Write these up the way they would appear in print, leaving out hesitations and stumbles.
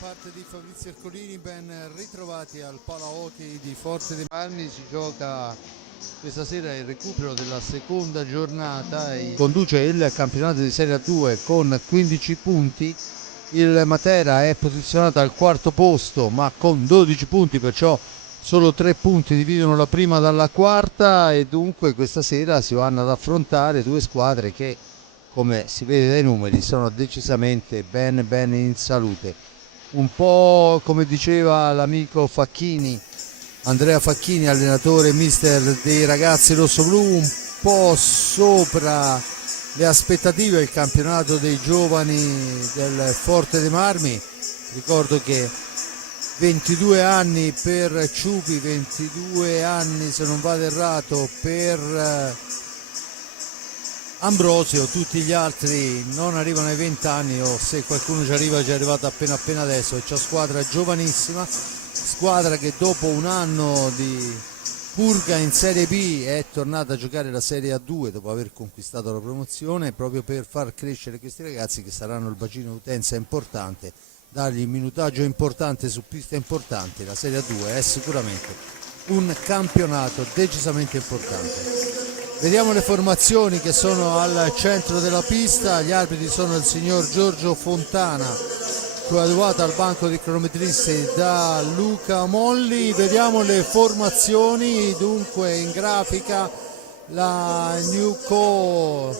parte di Fabrizio Ercolini, ben ritrovati al Palahockey di Forte dei Marmi. Si gioca questa sera il recupero della seconda giornata e conduce il campionato di Serie A2 con 15 punti. Il Matera è posizionato al quarto posto ma con 12 punti, perciò solo 3 punti dividono la prima dalla quarta, e dunque questa sera si vanno ad affrontare due squadre che, come si vede dai numeri, sono decisamente ben in salute. Un po' come diceva l'amico Facchini, Andrea Facchini, allenatore mister dei ragazzi rossoblù, un po' sopra le aspettative il campionato dei giovani del Forte dei Marmi. Ricordo che 22 anni per Ciupi, 22 anni se non vado errato per Ambrosio, tutti gli altri non arrivano ai 20 anni, o se qualcuno ci arriva ci è arrivato appena adesso. E c'è squadra giovanissima, squadra che dopo un anno di purga in Serie B è tornata a giocare la Serie A2 dopo aver conquistato la promozione, proprio per far crescere questi ragazzi che saranno il bacino d'utenza importante, dargli un minutaggio importante su piste importanti. La Serie A2 è sicuramente un campionato decisamente importante. Vediamo le formazioni che sono al centro della pista. Gli arbitri sono il signor Giorgio Fontana, coadiuvato al banco dei cronometristi da Luca Molli. Vediamo le formazioni, dunque in grafica la Newco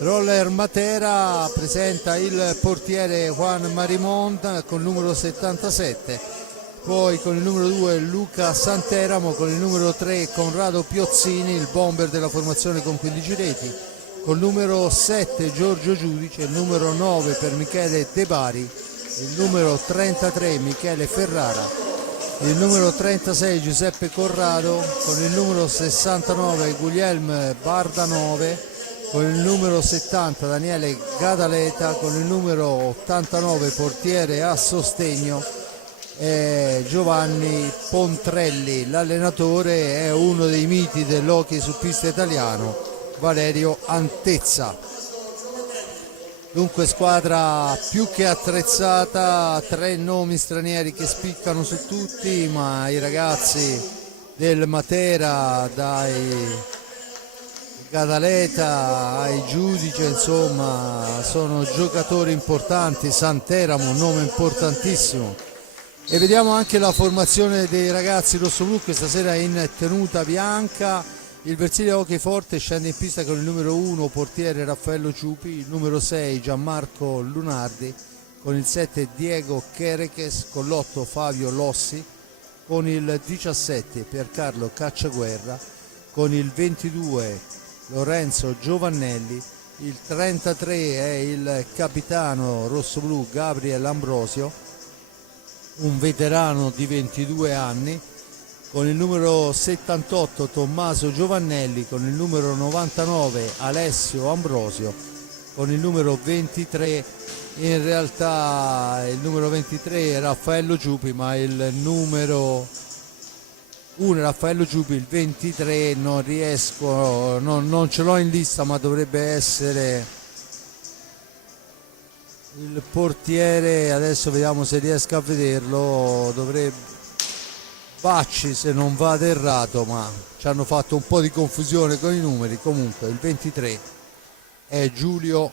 Roller Matera presenta il portiere Juan Marimont con il numero 77, poi con il numero 2 Luca Santeramo, con il numero 3 Conrado Piozzini, il bomber della formazione con 15 reti, con il numero 7 Giorgio Giudice, il numero 9 per Michele De Bari, il numero 33 Michele Ferrara, il numero 36 Giuseppe Corrado, con il numero 69 Guglielm Bardanove, con il numero 70 Daniele Gadaleta, con il numero 89 portiere a sostegno Giovanni Pontrelli. L'allenatore è uno dei miti dell'hockey su pista italiano, Valerio Antezza. Dunque squadra più che attrezzata, 3 nomi stranieri che spiccano su tutti, ma i ragazzi del Matera, dai Gadaleta ai Giudice, insomma sono giocatori importanti. Santeramo, un nome importantissimo. E vediamo anche la formazione dei ragazzi rossoblù, che stasera è in tenuta bianca. Il Versilia Hockey Forte scende in pista con il numero 1 portiere Raffaello Ciupi, il numero 6 Gianmarco Lunardi, con il 7 Diego Chereches, con l'8 Fabio Lossi, con il 17 Piercarlo Cacciaguerra, con il 22 Lorenzo Giovannelli, il 33 è il capitano rossoblù Gabriel Ambrosio, un veterano di 22 anni, con il numero 78 Tommaso Giovannelli, con il numero 99 Alessio Ambrosio, con il numero 23, in realtà il numero 23 è Raffaello Ciupi, ma il numero 1 è Raffaello Ciupi, il 23 non riesco, non ce l'ho in lista, ma dovrebbe essere il portiere. Adesso vediamo se riesco a vederlo, dovrebbe Bacci se non vado errato, ma ci hanno fatto un po' di confusione con i numeri. Comunque il 23 è Giulio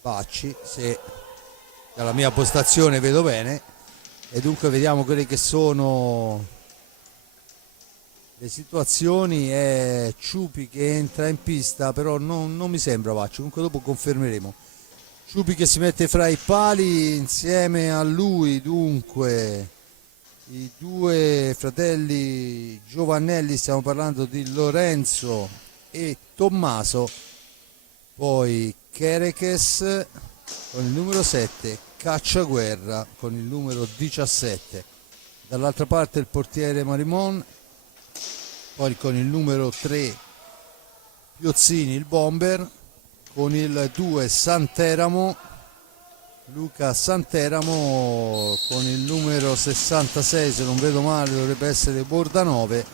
Bacci, se dalla mia postazione vedo bene. E dunque vediamo quelle che sono le situazioni. È Ciupi che entra in pista, però non mi sembra Bacci, comunque dopo confermeremo. Ciupi che si mette fra i pali, insieme a lui dunque i due fratelli Giovannelli, stiamo parlando di Lorenzo e Tommaso, poi Chereches con il numero 7, Cacciaguerra con il numero 17, dall'altra parte il portiere Marimon, poi con il numero 3 Piozzini, il bomber, con il 2 Santeramo, Luca Santeramo, con il numero 66, se non vedo male dovrebbe essere Bordanove,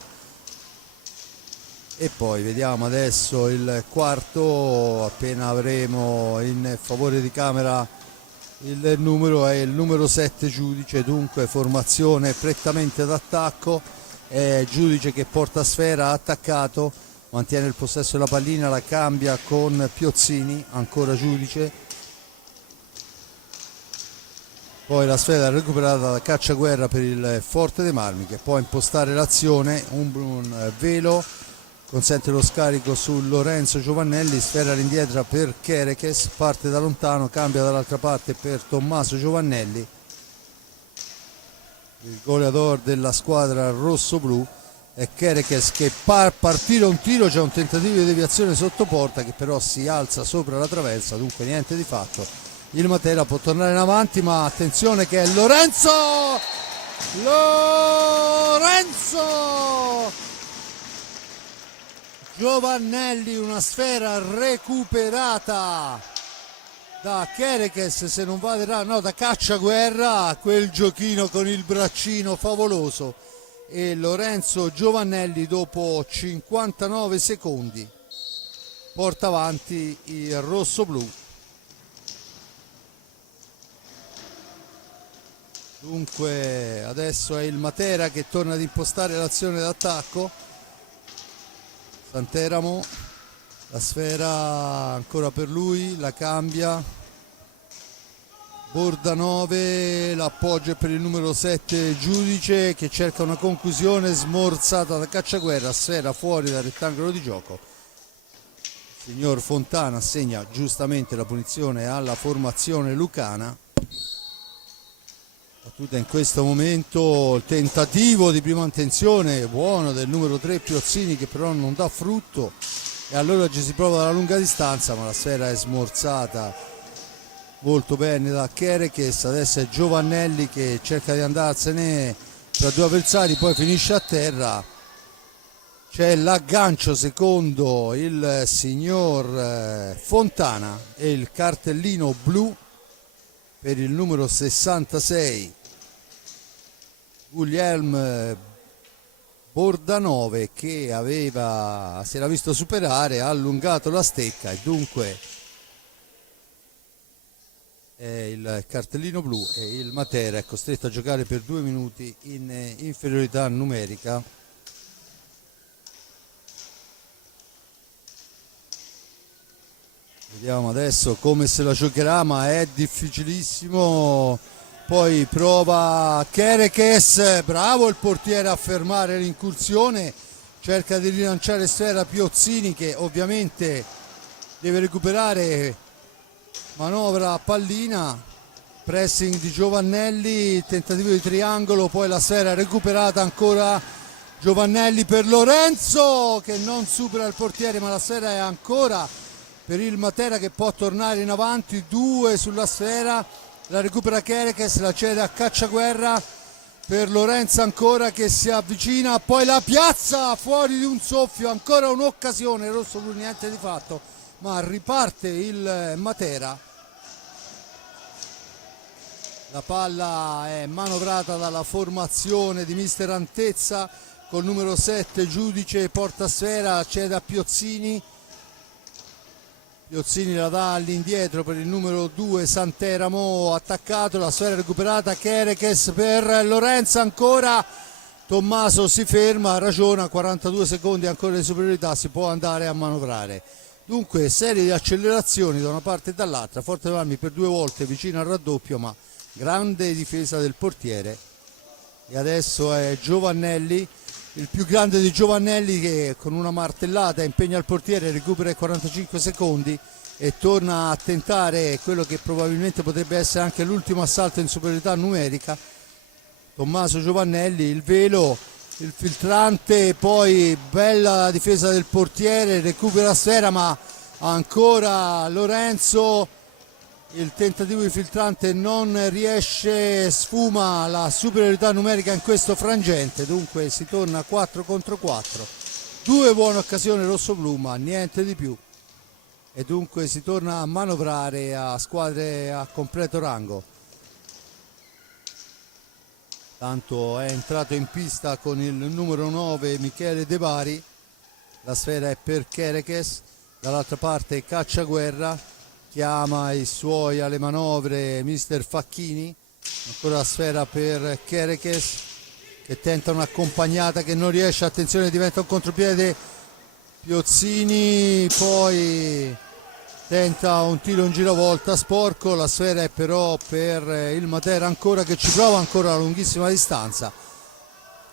e poi vediamo adesso il quarto, appena avremo in favore di camera il numero è il numero 7 Giudice, dunque formazione prettamente d'attacco, è Giudice che porta sfera attaccato, mantiene il possesso della pallina, la cambia con Piozzini, ancora Giudice, poi la sfera recuperata da Cacciaguerra per il Forte dei Marmi che può impostare l'azione, un velo consente lo scarico su Lorenzo Giovannelli, sfera all'indietro per Kerekes, parte da lontano, cambia dall'altra parte per Tommaso Giovannelli, il goleador della squadra rosso-blu è Kerekes che partire un tiro, c'è un tentativo di deviazione sotto porta che però si alza sopra la traversa, dunque niente di fatto, il Matera può tornare in avanti ma attenzione che è Lorenzo Giovannelli, una sfera recuperata da Kerekes, se non vado errato, no, da Cacciaguerra, quel giochino con il braccino favoloso, e Lorenzo Giovannelli dopo 59 secondi porta avanti il rosso-blu. Dunque adesso è il Matera che torna ad impostare l'azione d'attacco. Santeramo, la sfera ancora per lui, la cambia, borda 9, l'appoggio per il numero 7 Giudice che cerca una conclusione, smorzata da Cacciaguerra, sfera fuori dal rettangolo di gioco. Il signor Fontana assegna giustamente la punizione alla formazione lucana. Battuta in questo momento, il tentativo di prima intenzione buono del numero 3 Piozzini che però non dà frutto e allora ci si prova dalla lunga distanza ma la sfera è smorzata molto bene da Kerekes. Adesso è Giovannelli che cerca di andarsene tra due avversari, poi finisce a terra, c'è l'aggancio secondo il signor Fontana e il cartellino blu per il numero 66 Guglielm Bordanove che si era visto superare, ha allungato la stecca e dunque è il cartellino blu e il Matera è costretto a giocare per 2 minuti in inferiorità numerica. Vediamo adesso come se la giocherà, ma è difficilissimo. Poi prova Kerekes, bravo il portiere a fermare l'incursione, cerca di rilanciare sfera Piozzini che ovviamente deve recuperare, manovra a pallina, pressing di Giovannelli, tentativo di triangolo, poi la sfera recuperata ancora Giovannelli per Lorenzo che non supera il portiere ma la sfera è ancora per il Matera che può tornare in avanti, 2 sulla sfera, la recupera Kerekes, la cede a Cacciaguerra per Lorenzo ancora che si avvicina, poi la piazza fuori di un soffio, ancora un'occasione, rosso blu niente di fatto, ma riparte il Matera. La palla è manovrata dalla formazione di mister Antezza col numero 7 Giudice, porta sfera, cede a Piozzini. Piozzini la dà all'indietro per il numero 2 Santeramo, attaccato, la sfera recuperata, Kerekes per Lorenzo ancora, Tommaso si ferma, ragiona, 42 secondi ancora di superiorità, si può andare a manovrare. Dunque serie di accelerazioni da una parte e dall'altra, Forte dei Marmi per 2 volte vicino al raddoppio ma grande difesa del portiere. E adesso è Giovannelli, il più grande di Giovannelli che con una martellata impegna il portiere, recupera i 45 secondi e torna a tentare quello che probabilmente potrebbe essere anche l'ultimo assalto in superiorità numerica. Tommaso Giovannelli, il velo, il filtrante, poi bella difesa del portiere, recupera sfera ma ancora Lorenzo, il tentativo di filtrante non riesce, sfuma la superiorità numerica in questo frangente, dunque si torna 4 contro 4, 2 buone occasioni rosso-blu ma niente di più e dunque si torna a manovrare a squadre a completo rango. Tanto è entrato in pista con il numero 9 Michele De Bari, la sfera è per Kerekes, dall'altra parte Cacciaguerra, chiama i suoi alle manovre mister Facchini. Ancora la sfera per Kerekes che tenta un'accompagnata che non riesce, attenzione, diventa un contropiede. Piozzini poi tenta un tiro in giravolta sporco, la sfera è però per il Matera ancora, che ci prova ancora a lunghissima distanza,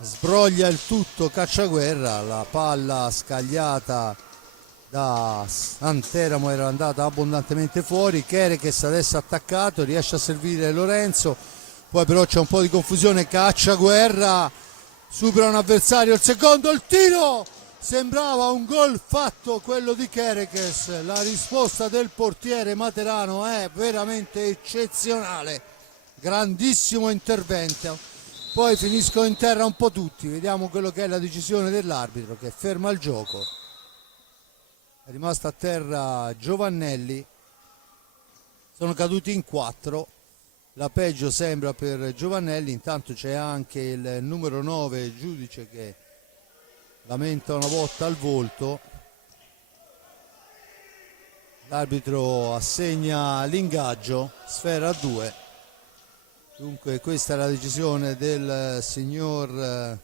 sbroglia il tutto Cacciaguerra, la palla scagliata da Santeramo era andata abbondantemente fuori. Kerekes adesso attaccato, riesce a servire Lorenzo, poi però c'è un po' di confusione, Cacciaguerra supera un avversario, il secondo, il tiro, sembrava un gol fatto quello di Kerekes, la risposta del portiere materano è veramente eccezionale, grandissimo intervento. Poi finiscono in terra un po' tutti, vediamo quello che è la decisione dell'arbitro che ferma il gioco. È rimasto a terra Giovannelli, sono caduti in 4, la peggio sembra per Giovannelli, intanto c'è anche il numero 9 Giudice che lamenta una botta al volto. L'arbitro assegna l'ingaggio, sfera a 2. Dunque questa è la decisione del signor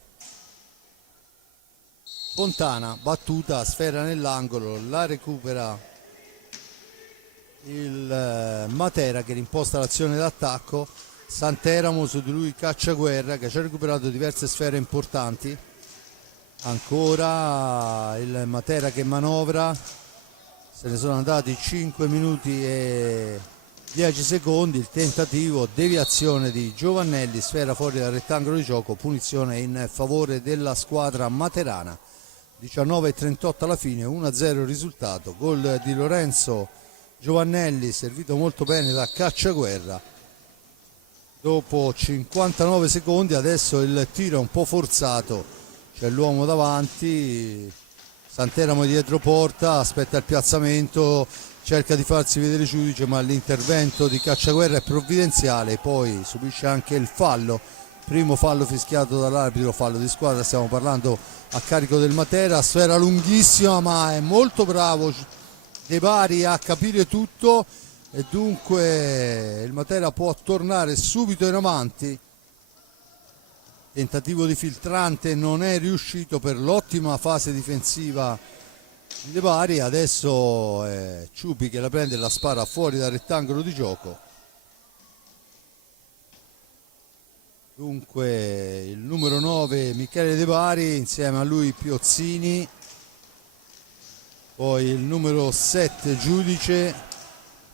Fontana, battuta, sfera nell'angolo, la recupera il Matera che rimposta l'azione d'attacco. Santeramo, su di lui Cacciaguerra che ci ha recuperato diverse sfere importanti. Ancora il Matera che manovra, se ne sono andati 5 minuti e 10 secondi, il tentativo, deviazione di Giovannelli, sfera fuori dal rettangolo di gioco, punizione in favore della squadra materana. 19:38 alla fine, 1-0 il risultato, gol di Lorenzo Giovannelli servito molto bene da Cacciaguerra. Dopo 59 secondi adesso il tiro è un po' forzato, c'è l'uomo davanti, Santeramo dietro porta, aspetta il piazzamento, cerca di farsi vedere Giudice, ma l'intervento di Cacciaguerra è provvidenziale, poi subisce anche il fallo, primo fallo fischiato dall'arbitro, fallo di squadra, stiamo parlando a carico del Matera, sfera lunghissima ma è molto bravo De Bari a capire tutto e dunque il Matera può tornare subito in avanti. Tentativo di filtrante non è riuscito per l'ottima fase difensiva di De Bari, adesso è Ciupi che la prende e la spara fuori dal rettangolo di gioco. Dunque il numero 9 Michele De Bari, insieme a lui Piozzini, poi il numero 7 Giudice,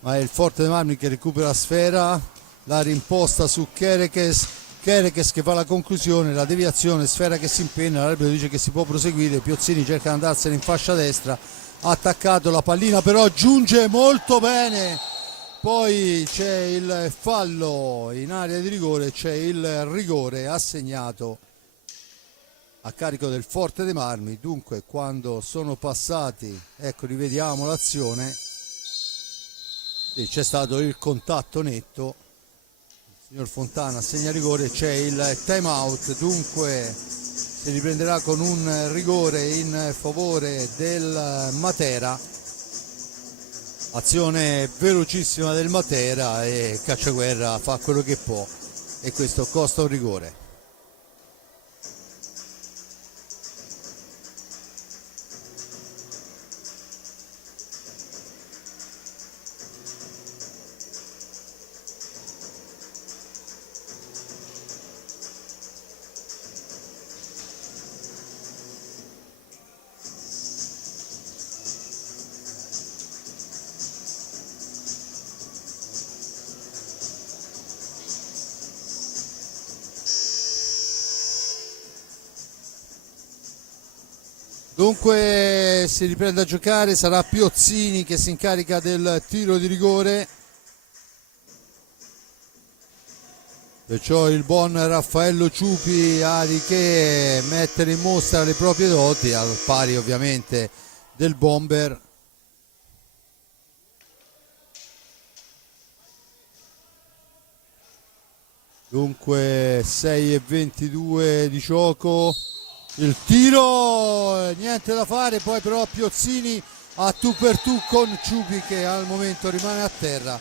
ma è il Forte dei Marmi che recupera la sfera, la rimposta su Kerekes che fa la conclusione, la deviazione, sfera che si impenna, l'arbitro dice che si può proseguire, Piozzini cerca di andarsene in fascia destra, ha attaccato la pallina però giunge molto bene, poi c'è il fallo in area di rigore, c'è il rigore assegnato a carico del Forte dei Marmi. Dunque quando sono passati, ecco rivediamo l'azione, sì, c'è stato il contatto netto, il signor Fontana assegna rigore, c'è il time out, dunque si riprenderà con un rigore in favore del Matera, azione velocissima del Matera e Cacciaguerra fa quello che può e questo costa un rigore. Dunque si riprende a giocare, sarà Piozzini che si incarica del tiro di rigore, perciò il buon Raffaello Ciupi ha di che mettere in mostra le proprie doti, al pari ovviamente del bomber. Dunque 6:22 di gioco, il tiro, niente da fare, poi però Piozzini a tu per tu con Ciupi che al momento rimane a terra.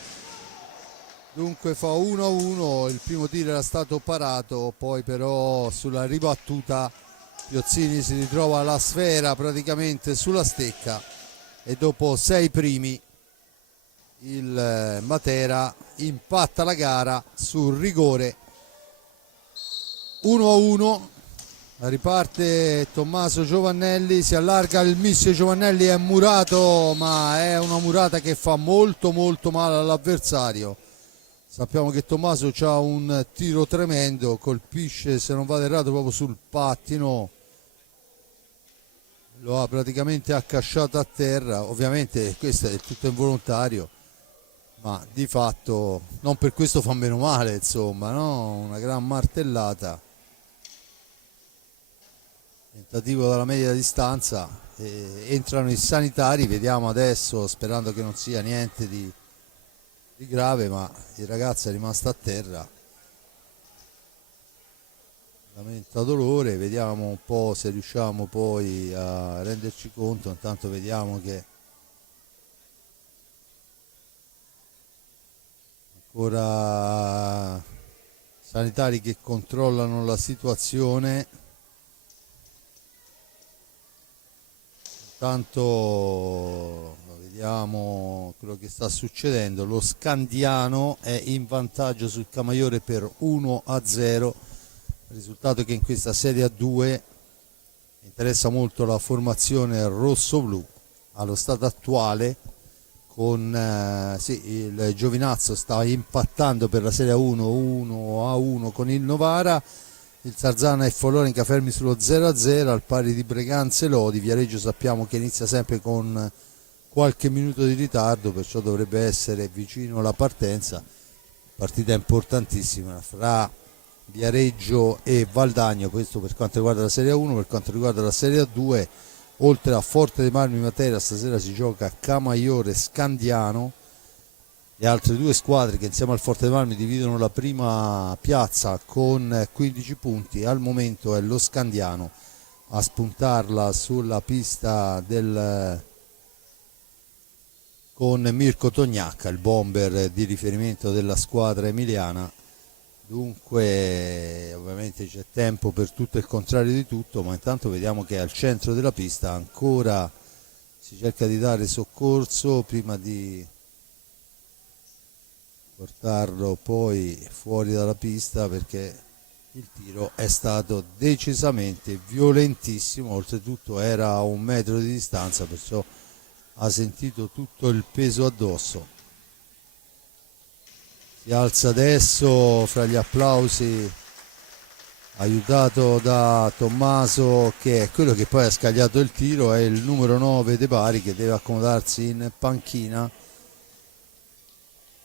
Dunque fa 1-1, il primo tiro era stato parato, poi però sulla ribattuta Piozzini si ritrova la sfera praticamente sulla stecca e dopo 6 primi il Matera impatta la gara sul rigore. 1-1, riparte Tommaso Giovannelli, si allarga il mischio. Giovannelli è murato, ma è una murata che fa molto male all'avversario. Sappiamo che Tommaso ha un tiro tremendo, colpisce, se non vado errato, proprio sul pattino, lo ha praticamente accasciato a terra. Ovviamente questo è tutto involontario, ma di fatto non per questo fa meno male, insomma, no? Una gran martellata. Tentativo dalla media distanza, entrano i sanitari, vediamo adesso, sperando che non sia niente di grave, ma il ragazzo è rimasto a terra, lamenta dolore. Vediamo un po' se riusciamo poi a renderci conto. Intanto vediamo che ancora sanitari che controllano la situazione. Intanto vediamo quello che sta succedendo. Lo Scandiano è in vantaggio sul Camaiore per 1-0, risultato che in questa Serie A2 interessa molto la formazione rosso-blu allo stato attuale, con il Giovinazzo sta impattando per la Serie A1 1-1 con il Novara, il Sarzana e Follonica fermi sullo 0-0 al pari di Breganze e Lodi. Viareggio sappiamo che inizia sempre con qualche minuto di ritardo, perciò dovrebbe essere vicino alla partenza. Partita importantissima fra Viareggio e Valdagno, questo per quanto riguarda la Serie A1. Per quanto riguarda la Serie A2, oltre a Forte dei Marmi Matera, stasera si gioca Camaiore Scandiano. Le altre due squadre che insieme al Forte dei Marmi dividono la prima piazza con 15 punti, al momento è lo Scandiano a spuntarla sulla pista con Mirko Tognacca, il bomber di riferimento della squadra emiliana. Dunque ovviamente c'è tempo per tutto e il contrario di tutto, ma intanto vediamo che al centro della pista ancora si cerca di dare soccorso prima di portarlo poi fuori dalla pista, perché il tiro è stato decisamente violentissimo. Oltretutto era a 1 metro di distanza, perciò ha sentito tutto il peso addosso. Si alza adesso fra gli applausi, aiutato da Tommaso, che è quello che poi ha scagliato il tiro, è il numero 9 De Bari, che deve accomodarsi in panchina.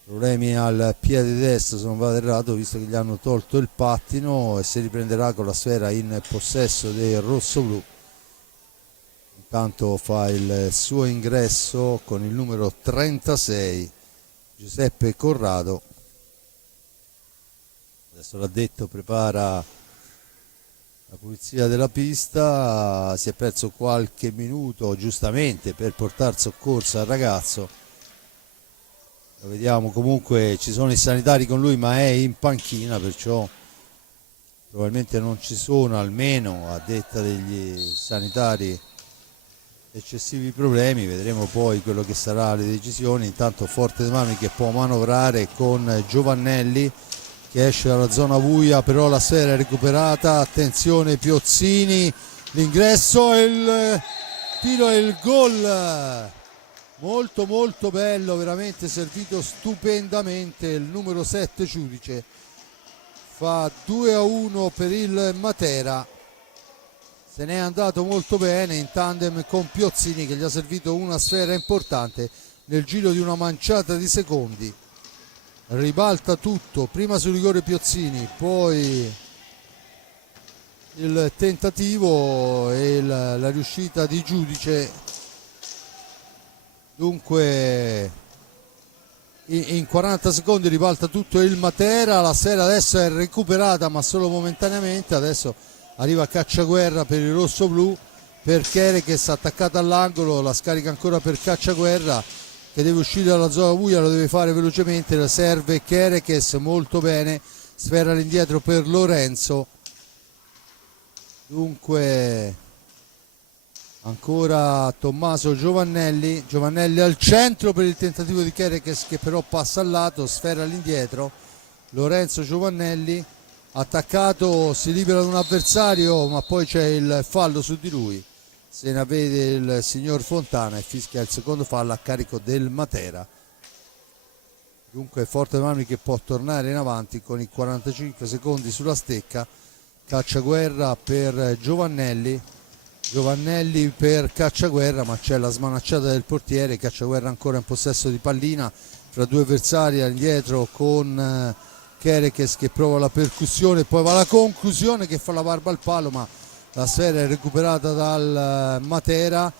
Problemi al piede destro, se non vado errato, visto che gli hanno tolto il pattino, e si riprenderà con la sfera in possesso del rosso-blu. Intanto fa il suo ingresso con il numero 36 Giuseppe Corrado. Adesso l'ha detto, prepara la pulizia della pista. Si è perso qualche minuto giustamente per portare soccorso al ragazzo. Lo vediamo, comunque ci sono i sanitari con lui, ma è in panchina, perciò probabilmente non ci sono, almeno a detta degli sanitari, eccessivi problemi. Vedremo poi quello che sarà le decisioni. Intanto Forte dei Marmi che può manovrare con Giovannelli che esce dalla zona buia, però la sfera è recuperata. Attenzione Piozzini, l'ingresso, il tiro e il gol. Molto bello, veramente servito stupendamente il numero 7 Giudice. Fa 2-1 per il Matera. Se n'è andato molto bene in tandem con Piozzini, che gli ha servito una sfera importante nel giro di una manciata di secondi. Ribalta tutto, prima sul rigore Piozzini, poi il tentativo e la riuscita di Giudice. Dunque in 40 secondi ribalta tutto il Matera. La sfera adesso è recuperata, ma solo momentaneamente. Adesso arriva Cacciaguerra per il rosso-blu, per Kerekes, attaccato all'angolo, la scarica ancora per Cacciaguerra che deve uscire dalla zona buia, lo deve fare velocemente, la serve Kerekes molto bene, sfera all'indietro per Lorenzo. Dunque ancora Tommaso Giovannelli al centro per il tentativo di Kerekes che però passa al lato, sfera all'indietro, Lorenzo Giovannelli attaccato, si libera da un avversario ma poi c'è il fallo su di lui, se ne vede il signor Fontana e fischia il secondo fallo a carico del Matera. Dunque Forte Marmi che può tornare in avanti con i 45 secondi sulla stecca. Cacciaguerra per Giovannelli per Cacciaguerra, ma c'è la smanacciata del portiere. Cacciaguerra ancora in possesso di pallina fra due avversari all'indietro con Kerekes che prova la percussione, poi va la conclusione che fa la barba al palo, ma la sfera è recuperata dal Matera.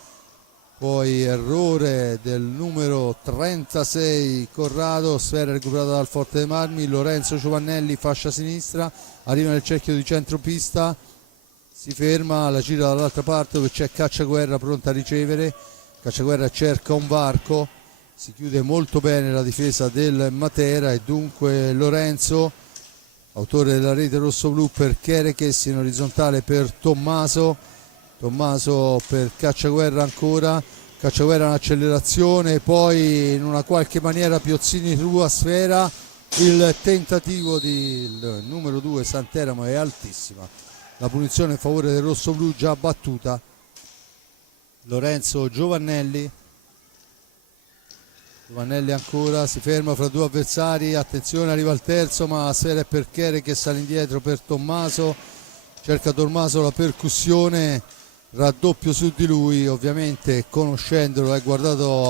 Poi errore del numero 36 Corrado, sfera recuperata dal Forte dei Marmi. Lorenzo Giovannelli, fascia sinistra, arriva nel cerchio di centropista, si ferma, la gira dall'altra parte dove c'è Cacciaguerra pronta a ricevere. Cacciaguerra cerca un varco, si chiude molto bene la difesa del Matera e dunque Lorenzo, autore della rete rosso-blu, per Kerekes, in orizzontale per Tommaso per Cacciaguerra ancora, Cacciaguerra in accelerazione, poi in una qualche maniera Piozzini rua sfera, il tentativo del numero 2 Santeramo è altissima, la punizione in favore del rosso-blu già battuta. Lorenzo Giovannelli ancora, si ferma fra due avversari, attenzione arriva il terzo ma la sfera è per Kerekes all'indietro per Tommaso, cerca Tommaso la percussione, raddoppio su di lui, ovviamente conoscendolo è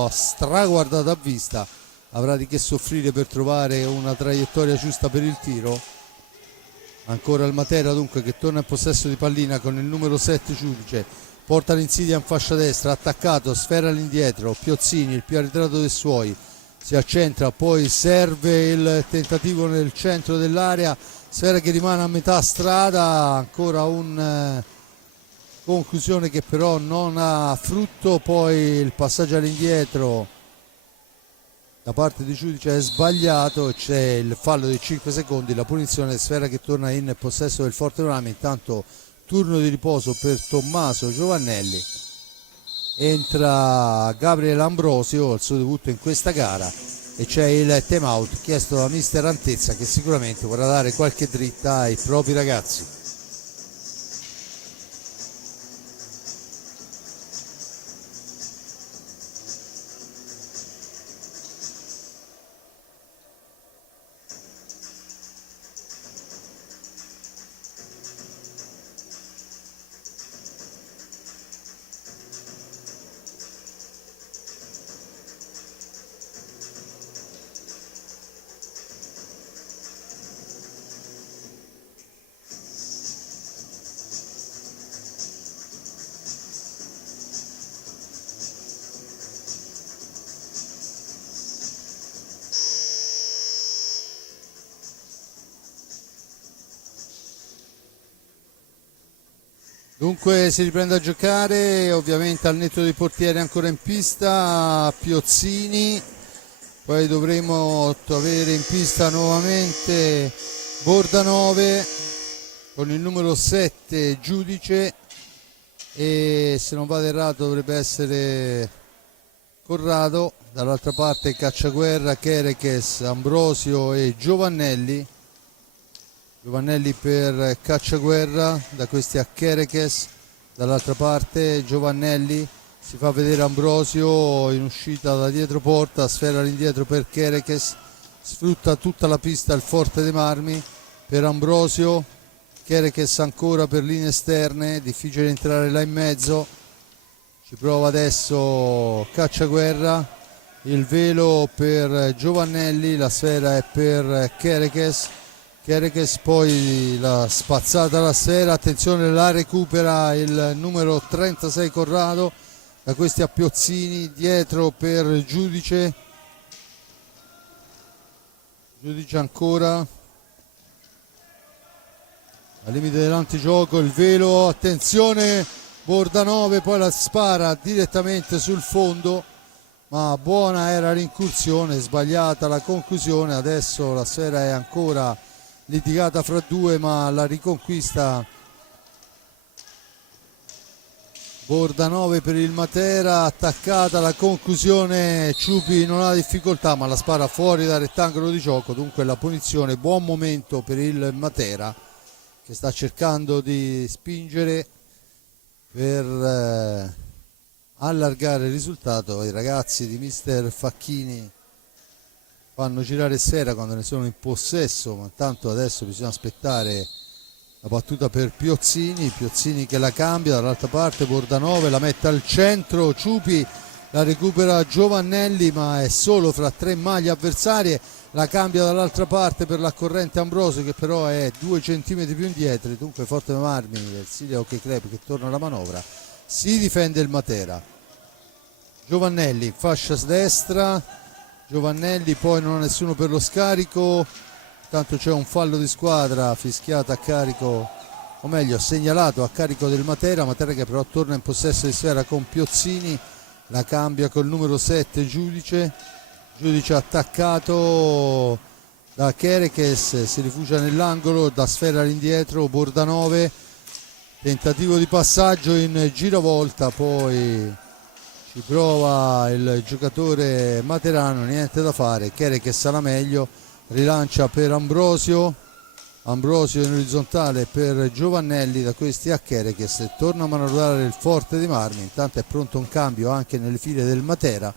straguardato a vista, avrà di che soffrire per trovare una traiettoria giusta per il tiro. Ancora il Matera dunque che torna in possesso di pallina con il numero 7 Giudice, porta l'insidia in fascia destra, attaccato, sfera all'indietro, Piozzini il più arretrato dei suoi, si accentra, poi serve il tentativo nel centro dell'area, sfera che rimane a metà strada, ancora un conclusione che però non ha frutto, poi il passaggio all'indietro da parte di Giudice è sbagliato, c'è il fallo di 5 secondi, la punizione, sfera che torna in possesso del Forte Marmi. Intanto turno di riposo per Tommaso Giovannelli, entra Gabriele Ambrosio al suo debutto in questa gara e c'è il time out chiesto da mister Antezza che sicuramente vorrà dare qualche dritta ai propri ragazzi. Dunque si riprende a giocare, ovviamente al netto dei portieri ancora in pista Piozzini, poi dovremo avere in pista nuovamente Bordanove con il numero 7 Giudice e se non vado errato dovrebbe essere Corrado, dall'altra parte Cacciaguerra, Kerekes, Ambrosio e Giovannelli per Cacciaguerra, da questi a Kerekes, dall'altra parte Giovannelli, si fa vedere Ambrosio in uscita da dietro porta, sfera all'indietro per Kerekes, sfrutta tutta la pista il Forte dei Marmi per Ambrosio, Kerekes ancora per linee esterne, difficile entrare là in mezzo, ci prova adesso Cacciaguerra, il velo per Giovannelli, la sfera è per Kerekes, poi la spazzata alla sfera, attenzione, la recupera il numero 36 Corrado, da questi a Piozzini, dietro per Giudice ancora al limite dell'antigioco, il velo, attenzione, Bordanove poi la spara direttamente sul fondo, ma buona era l'incursione, sbagliata la conclusione. Adesso la sfera è ancora litigata fra due, ma la riconquista Bordanove per il Matera. Attaccata la conclusione, Ciupi non ha difficoltà ma la spara fuori dal rettangolo di gioco, dunque la punizione. Buon momento per il Matera che sta cercando di spingere per allargare il risultato. I ragazzi di mister Facchini fanno girare sfera quando ne sono in possesso, ma tanto adesso bisogna aspettare la battuta per Piozzini che la cambia dall'altra parte. Bordanove la mette al centro, Ciupi la recupera Giovannelli ma è solo fra tre maglie avversarie, la cambia dall'altra parte per la corrente Ambrosio che però è 2 centimetri più indietro, dunque Forte dei Marmi del Sileo che Club che torna alla manovra. Si difende il Matera. Giovannelli, fascia destra, Giovannelli, poi non ha nessuno per lo scarico, tanto c'è un fallo di squadra fischiato a carico, o meglio segnalato a carico del Matera che però torna in possesso di sfera con Piozzini, la cambia col numero 7 Giudice attaccato da Kerekes, si rifugia nell'angolo, da sfera all'indietro Bordanove, tentativo di passaggio in giravolta, poi ci prova il giocatore materano, niente da fare, Kerekes alla meglio, rilancia per Ambrosio in orizzontale per Giovannelli, da questi a Kerekes, torna a manovrare il Forte dei Marmi, intanto è pronto un cambio anche nelle file del Matera.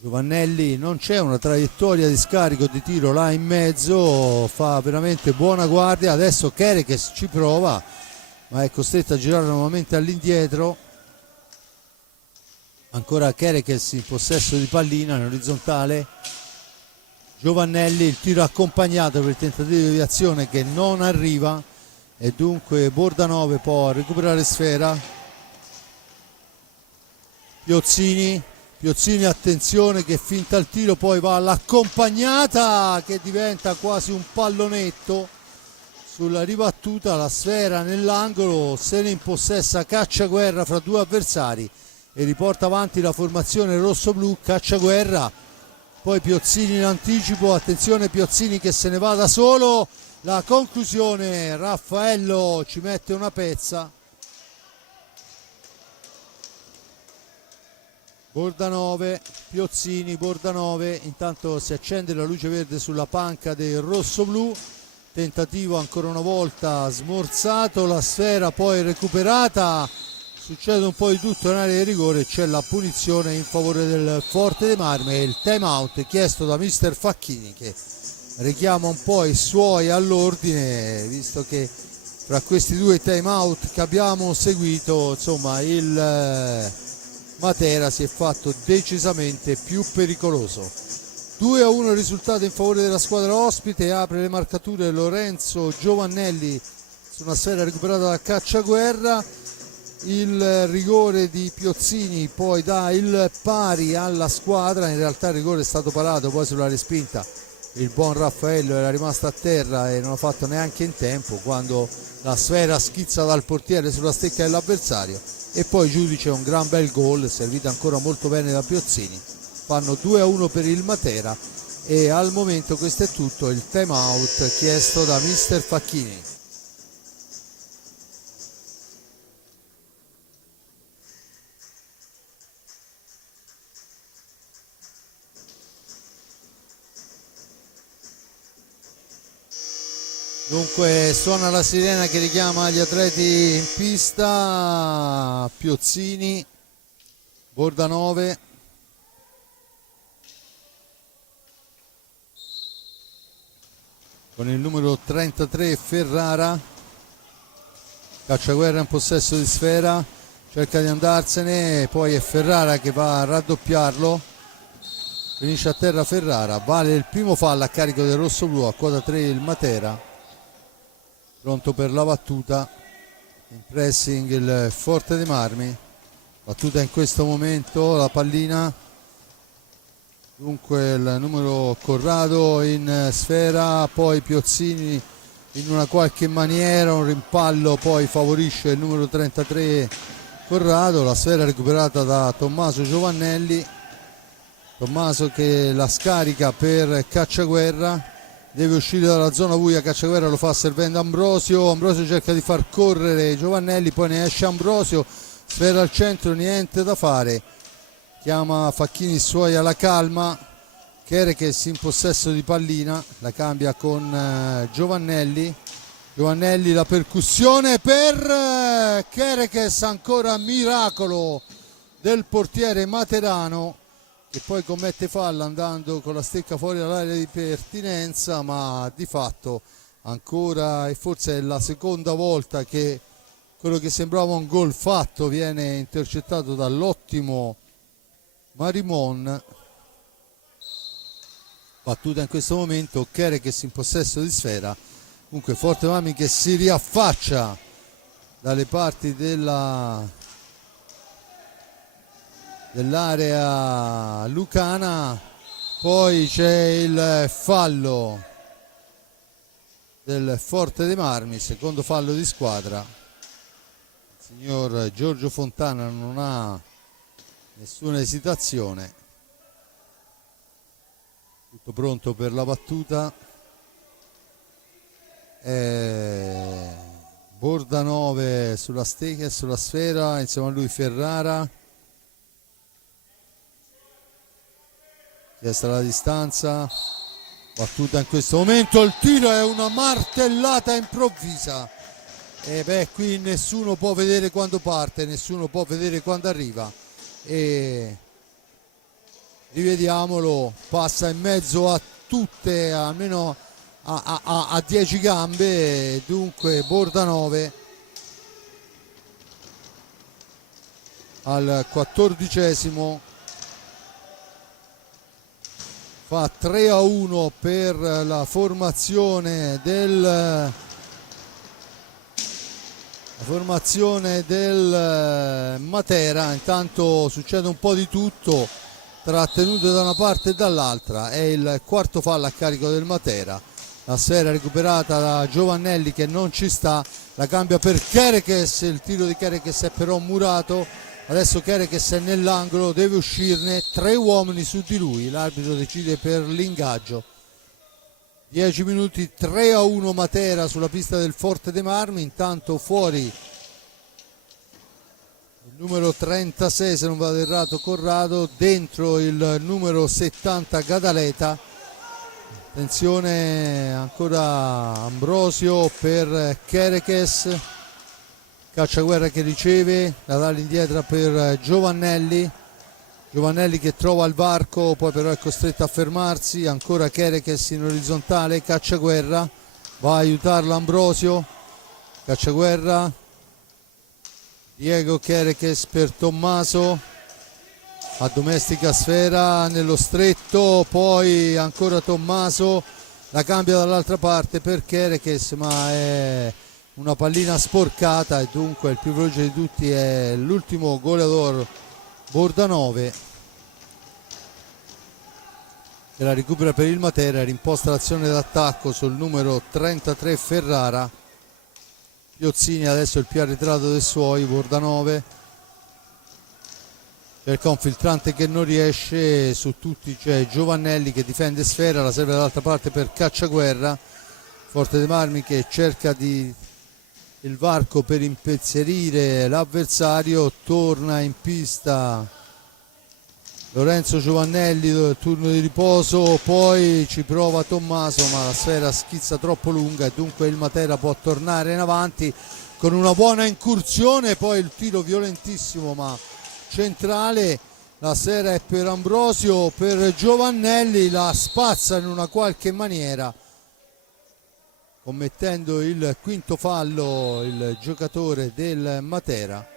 Giovannelli, non c'è una traiettoria di scarico di tiro là in mezzo, fa veramente buona guardia, adesso Kerekes ci prova ma è costretto a girare nuovamente all'indietro, ancora Kerekes in possesso di pallina in orizzontale. Giovannelli, il tiro accompagnato per il tentativo di deviazione che non arriva e dunque Bordanove può recuperare sfera. Piozzini attenzione che finta il tiro, poi va all'accompagnata che diventa quasi un pallonetto sulla ribattuta, la sfera nell'angolo, se ne impossessa Cacciaguerra fra due avversari e riporta avanti la formazione rosso-blu. Cacciaguerra, poi Piozzini in anticipo, attenzione Piozzini che se ne va da solo, la conclusione Raffaello ci mette una pezza. Bordanove, Piozzini, Bordanove, intanto si accende la luce verde sulla panca del rosso-blu, tentativo ancora una volta smorzato, la sfera poi recuperata, succede un po' di tutto in area di rigore, c'è la punizione in favore del Forte dei Marmi e il time out chiesto da mister Facchini che richiama un po' i suoi all'ordine, visto che fra questi due time out che abbiamo seguito insomma il Matera si è fatto decisamente più pericoloso. 2-1 il risultato in favore della squadra ospite, apre le marcature Lorenzo Giovannelli su una sfera recuperata da Cacciaguerra, il rigore di Piozzini poi dà il pari alla squadra, in realtà il rigore è stato parato, poi sulla respinta il buon Raffaello era rimasto a terra e non ha fatto neanche in tempo quando la sfera schizza dal portiere sulla stecca dell'avversario e poi Giudice un gran bel gol servito ancora molto bene da Piozzini. Fanno 2-1 per il Matera e al momento questo è tutto, il time out chiesto da mister Facchini. Dunque suona la sirena che richiama gli atleti in pista, Piozzini, Bordanove, con il numero 33 Ferrara, Cacciaguerra in possesso di sfera, cerca di andarsene, poi è Ferrara che va a raddoppiarlo, finisce a terra Ferrara, vale il primo fallo a carico del rosso-blu, a quota 3 il Matera. Pronto per la battuta, in pressing il Forte dei Marmi, battuta in questo momento, la pallina, dunque il numero Corrado in sfera, poi Piozzini in una qualche maniera, un rimpallo poi favorisce il numero 33 Corrado, la sfera recuperata da Tommaso Giovannelli, Tommaso che la scarica per Cacciaguerra, deve uscire dalla zona buia, Cacciaguerra lo fa servendo Ambrosio, Ambrosio cerca di far correre Giovannelli, poi ne esce Ambrosio, sfera al centro, niente da fare, chiama Facchini suoi alla calma, Kerekes in possesso di pallina, la cambia con Giovannelli, Giovannelli la percussione per Kerekes, ancora miracolo del portiere materano che poi commette fallo andando con la stecca fuori dall'area di pertinenza, ma di fatto ancora, e forse è la seconda volta che quello che sembrava un gol fatto viene intercettato dall'ottimo Marimon. Battuta in questo momento, Kerekes in possesso di sfera, comunque Forte Marmi che si riaffaccia dalle parti dell'area lucana, poi c'è il fallo del Forte dei Marmi, secondo fallo di squadra, il signor Giorgio Fontana non ha nessuna esitazione, tutto pronto per la battuta, Bordanove sulla stecca e sulla sfera, insieme a lui Ferrara, chiesta la distanza, battuta in questo momento, il tiro è una martellata improvvisa e beh, qui nessuno può vedere quando parte, nessuno può vedere quando arriva e rivediamolo, passa in mezzo a tutte, almeno a 10 gambe, dunque Bordanove al 14esimo fa 3-1 per la formazione del Matera. Intanto succede un po' di tutto, trattenute da una parte e dall'altra, è il quarto fallo a carico del Matera, la sfera recuperata da Giovannelli che non ci sta, la cambia per Kerekes, il tiro di Kerekes è però murato, adesso Kerekes è nell'angolo, deve uscirne, 3 uomini su di lui, l'arbitro decide per l'ingaggio. 10 minuti, 3-1 Matera sulla pista del Forte dei Marmi, intanto fuori il numero 36 se non vado errato Corrado, dentro il numero 70 Gadaleta, attenzione ancora Ambrosio per Kerekes, Cacciaguerra che riceve, la dà all'indietro per Giovannelli, Giovannelli che trova il varco, poi però è costretto a fermarsi, ancora Kerekes in orizzontale, Cacciaguerra, va a aiutarlo Ambrosio, Cacciaguerra, Diego Kerekes per Tommaso, addomestica sfera nello stretto, poi ancora Tommaso, la cambia dall'altra parte per Kerekes, ma è una pallina sporcata e dunque il più veloce di tutti è l'ultimo goleador Bordanove che la recupera per il Matera, rimposta l'azione d'attacco sul numero 33 Ferrara, Piozzini adesso il più arretrato dei suoi, Bordanove cerca un filtrante che non riesce, su tutti c'è Giovannelli che difende sfera, la serve dall'altra parte per Cacciaguerra, Forte dei Marmi che cerca il varco per impezzerire l'avversario, torna in pista Lorenzo Giovannelli, turno di riposo, poi ci prova Tommaso ma la sfera schizza troppo lunga e dunque il Matera può tornare in avanti con una buona incursione, poi il tiro violentissimo ma centrale, la sfera è per Ambrosio, per Giovannelli, la spazza in una qualche maniera commettendo il quinto fallo il giocatore del Matera,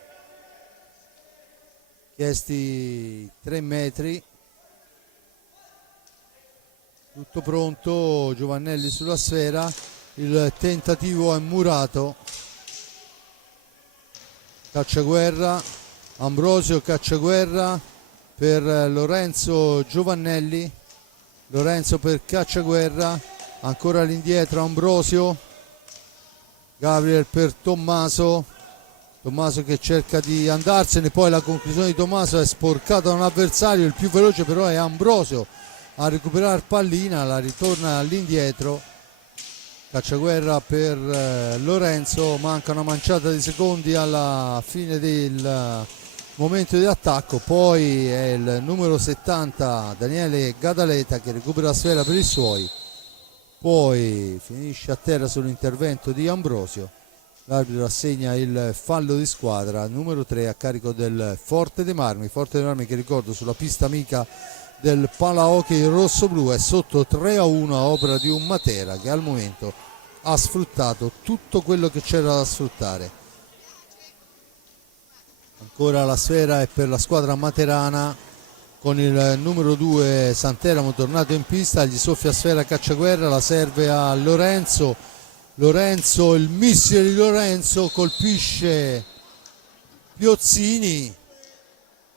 chiesti 3 metri, tutto pronto, Giovannelli sulla sfera, il tentativo è murato, Cacciaguerra, Ambrosio, Cacciaguerra per Lorenzo Giovannelli, Lorenzo per Cacciaguerra, ancora all'indietro Ambrosio, Gabriel per Tommaso che cerca di andarsene, poi la conclusione di Tommaso è sporcata da un avversario, il più veloce però è Ambrosio a recuperare pallina, la ritorna all'indietro, cacciaguerra per Lorenzo, manca una manciata di secondi alla fine del momento di attacco, poi è il numero 70 Daniele Gadaleta che recupera la sfera per i suoi, poi finisce a terra sull'intervento di Ambrosio. L'arbitro assegna il fallo di squadra numero 3 a carico del Forte dei Marmi che ricordo sulla pista amica del Palahockey rosso-blu è sotto 3-1 a opera di un Matera che al momento ha sfruttato tutto quello che c'era da sfruttare. Ancora la sfera è per la squadra materana con il numero 2 Santeramo tornato in pista, gli soffia sfera Cacciaguerra, la serve a Lorenzo, il missile di Lorenzo colpisce Piozzini,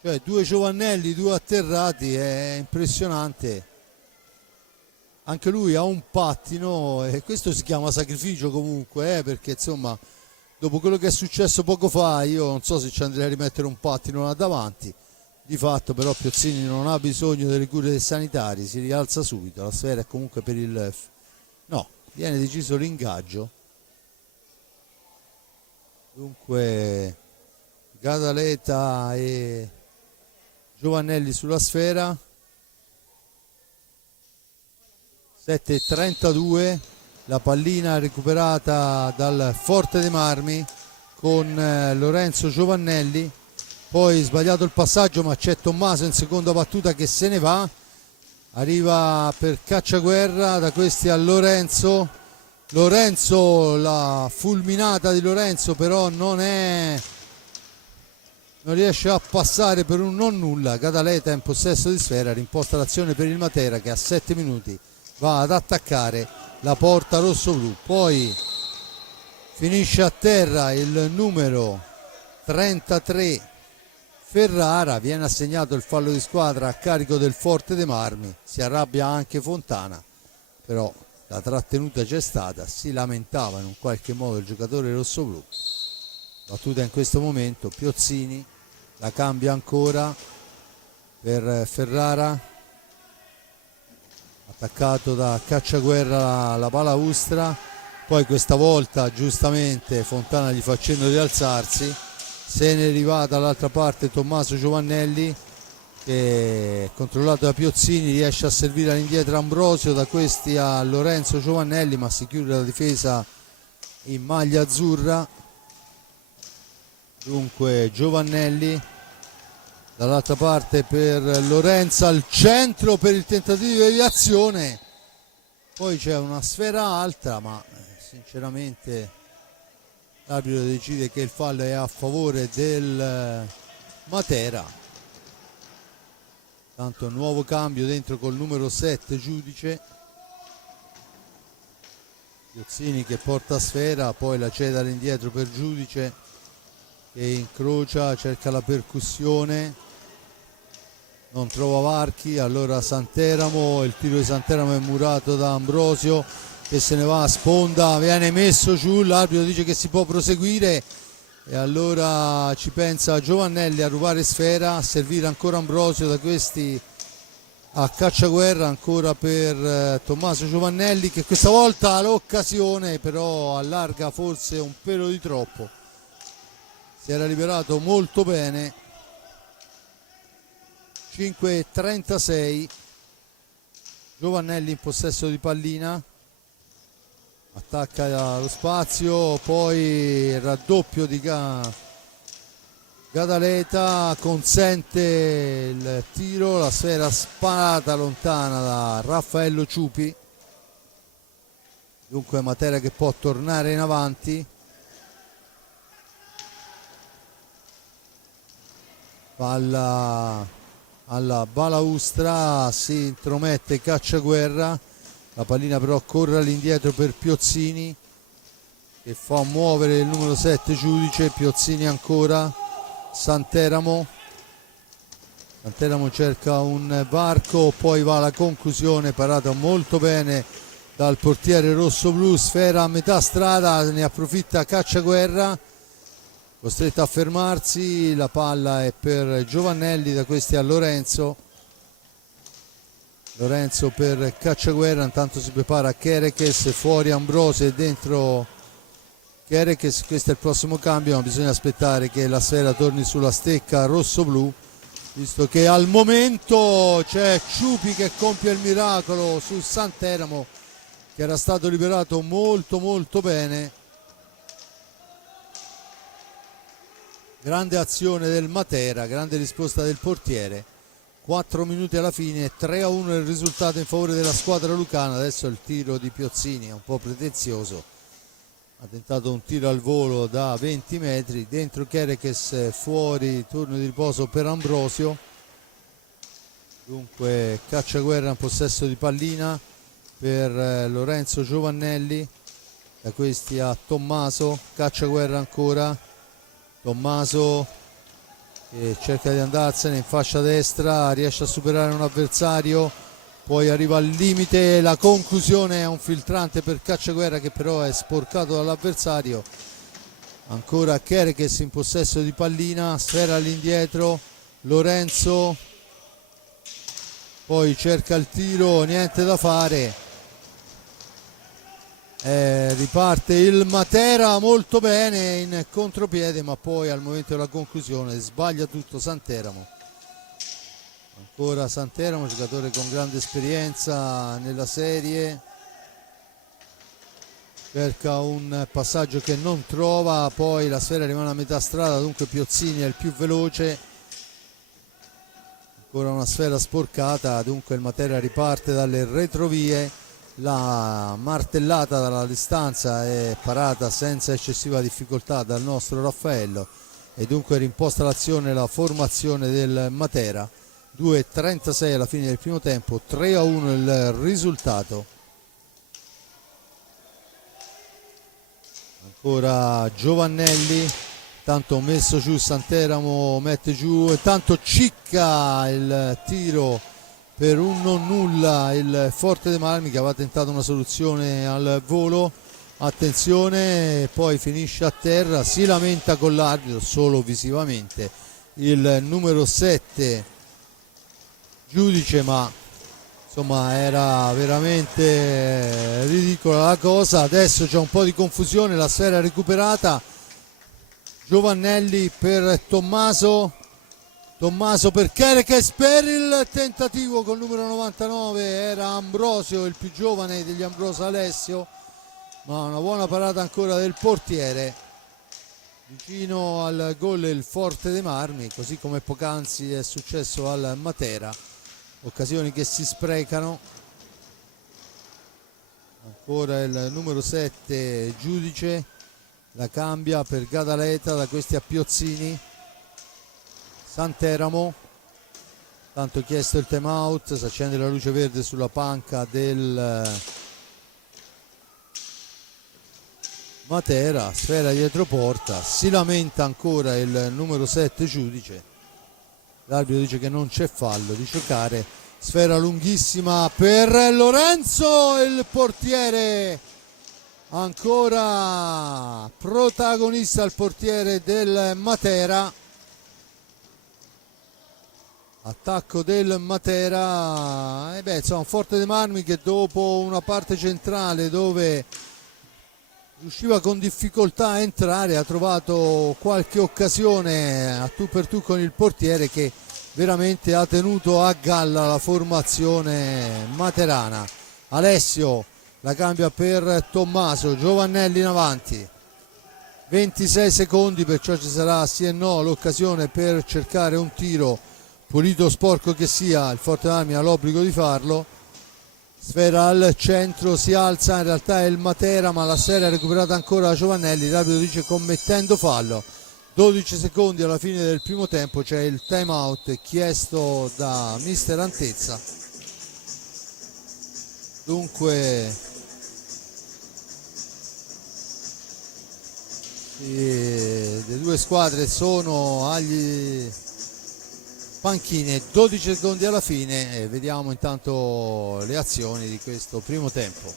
cioè due Giovannelli, due atterrati, è impressionante. Anche lui ha un pattino e questo si chiama sacrificio comunque, perché insomma dopo quello che è successo poco fa io non so se ci andrei a rimettere un pattino là davanti. Di fatto però Piozzini non ha bisogno delle cure dei sanitari, si rialza subito, la sfera è comunque per il... no, viene deciso l'ingaggio. Dunque Gadaleta e Giovannelli sulla sfera. 7:32, la pallina recuperata dal Forte dei Marmi con Lorenzo Giovannelli, poi sbagliato il passaggio ma c'è Tommaso in seconda battuta che se ne va, arriva per Cacciaguerra, da questi a Lorenzo, la fulminata di Lorenzo però non riesce a passare per un non nulla. Gadaleta in possesso di sfera, rimposta l'azione per il Matera che a 7 minuti va ad attaccare la porta rosso-blu, poi finisce a terra il numero 33 Ferrara, viene assegnato il fallo di squadra a carico del Forte dei Marmi, si arrabbia anche Fontana, però la trattenuta c'è stata, si lamentava in un qualche modo il giocatore rosso-blu. Battuta in questo momento, Piozzini la cambia ancora per Ferrara, attaccato da Cacciaguerra la palaustra, poi questa volta giustamente Fontana gli fa cenno di alzarsi, se ne arriva dall'altra parte Tommaso Giovannelli che controllato da Piozzini riesce a servire all'indietro Ambrosio, da questi a Lorenzo Giovannelli ma si chiude la difesa in maglia azzurra. Dunque Giovannelli dall'altra parte per Lorenzo al centro per il tentativo di deviazione, poi c'è una sfera alta ma sinceramente l'arbitro decide che il fallo è a favore del Matera. Tanto nuovo cambio dentro col numero 7 Giudice, Piozzini che porta sfera, poi la cede all'indietro per Giudice che incrocia, cerca la percussione, non trova varchi, allora Santeramo, il tiro di Santeramo è murato da Ambrosio che se ne va a sponda, viene messo giù, l'arbitro dice che si può proseguire e allora ci pensa Giovannelli a rubare sfera, a servire ancora Ambrosio, da questi a Cacciaguerra ancora per Tommaso Giovannelli che questa volta ha l'occasione però allarga forse un pelo di troppo, si era liberato molto bene. 5:36, Giovannelli in possesso di pallina, attacca lo spazio, poi il raddoppio di Gadaleta consente il tiro, la sfera sparata lontana da Raffaello Ciupi, dunque Matera che può tornare in avanti. Palla alla balaustra, si intromette Cacciaguerra, la pallina però corre all'indietro per Piozzini che fa muovere il numero 7 Giudice, Piozzini ancora, Santeramo cerca un varco, poi va alla conclusione, parata molto bene dal portiere rosso-blu, sfera a metà strada, ne approfitta Cacciaguerra, costretto a fermarsi, la palla è per Giovannelli, da questi a Lorenzo per Cacciaguerra, intanto si prepara Kerekes, fuori Ambrosio e dentro Kerekes, questo è il prossimo cambio, ma bisogna aspettare che la sfera torni sulla stecca rosso-blu, visto che al momento c'è Ciupi che compie il miracolo su Santeramo, che era stato liberato molto molto bene. Grande azione del Matera, grande risposta del portiere. 4 minuti alla fine, 3-1 il risultato in favore della squadra lucana. Adesso il tiro di Piozzini è un po' pretenzioso, ha tentato un tiro al volo da 20 metri, dentro Kerekes, fuori, turno di riposo per Ambrosio. Dunque Cacciaguerra in possesso di pallina per Lorenzo Giovannelli, da questi a Tommaso, Cacciaguerra ancora, Tommaso che cerca di andarsene in fascia destra, riesce a superare un avversario, poi arriva al limite, la conclusione è un filtrante per Cacciaguerra che però è sporcato dall'avversario. Ancora Kerekes in possesso di pallina, sfera all'indietro, Lorenzo, poi cerca il tiro, niente da fare. Riparte il Matera molto bene in contropiede, ma poi al momento della conclusione sbaglia tutto Santeramo. Ancora Santeramo, giocatore con grande esperienza nella serie, cerca un passaggio che non trova, poi la sfera rimane a metà strada, dunque Piozzini è il più veloce. Ancora una sfera sporcata, dunque il Matera riparte dalle retrovie. La martellata dalla distanza è parata senza eccessiva difficoltà dal nostro Raffaello e dunque rimposta l'azione, la formazione del Matera. 2:36 alla fine del primo tempo, 3-1 il risultato. Ancora Giovannelli, tanto messo giù Santeramo, mette giù, tanto Cicca il tiro per un non nulla, il Forte dei Marmi che aveva tentato una soluzione al volo, attenzione, poi finisce a terra, si lamenta con l'arbitro solo visivamente il numero 7 Giudice, ma insomma era veramente ridicola la cosa. Adesso c'è un po' di confusione, la sfera recuperata, Giovannelli per Tommaso per Kerekes, per il tentativo col numero 99 era Ambrosio, il più giovane degli Ambroso, Alessio, ma una buona parata ancora del portiere. Vicino al gol il Forte dei Marmi, così come poc'anzi è successo al Matera, occasioni che si sprecano. Ancora il numero 7 Giudice, la cambia per Gadaleta, da questi a Piozzini. Santeramo, tanto chiesto il time out, si accende la luce verde sulla panca del Matera, sfera dietro porta, si lamenta ancora il numero 7 Giudice, l'arbitro dice che non c'è fallo di giocare, sfera lunghissima per Lorenzo, il portiere ancora protagonista, il portiere del Matera. Attacco del Matera, insomma, Forte dei Marmi che dopo una parte centrale dove riusciva con difficoltà a entrare ha trovato qualche occasione a tu per tu con il portiere che veramente ha tenuto a galla la formazione materana. Alessio la cambia per Tommaso, Giovannelli in avanti, 26 secondi, perciò ci sarà sì e no l'occasione per cercare un tiro pulito o sporco che sia, il Forte Armi ha l'obbligo di farlo. Sfera al centro, si alza, in realtà è il Matera, ma la sfera è recuperata ancora da Giovannelli, l'arbitro dice commettendo fallo. 12 secondi alla fine del primo tempo, c'è il time out chiesto da mister Antezza. Dunque le due squadre sono agli panchine, 12 secondi alla fine e vediamo intanto le azioni di questo primo tempo.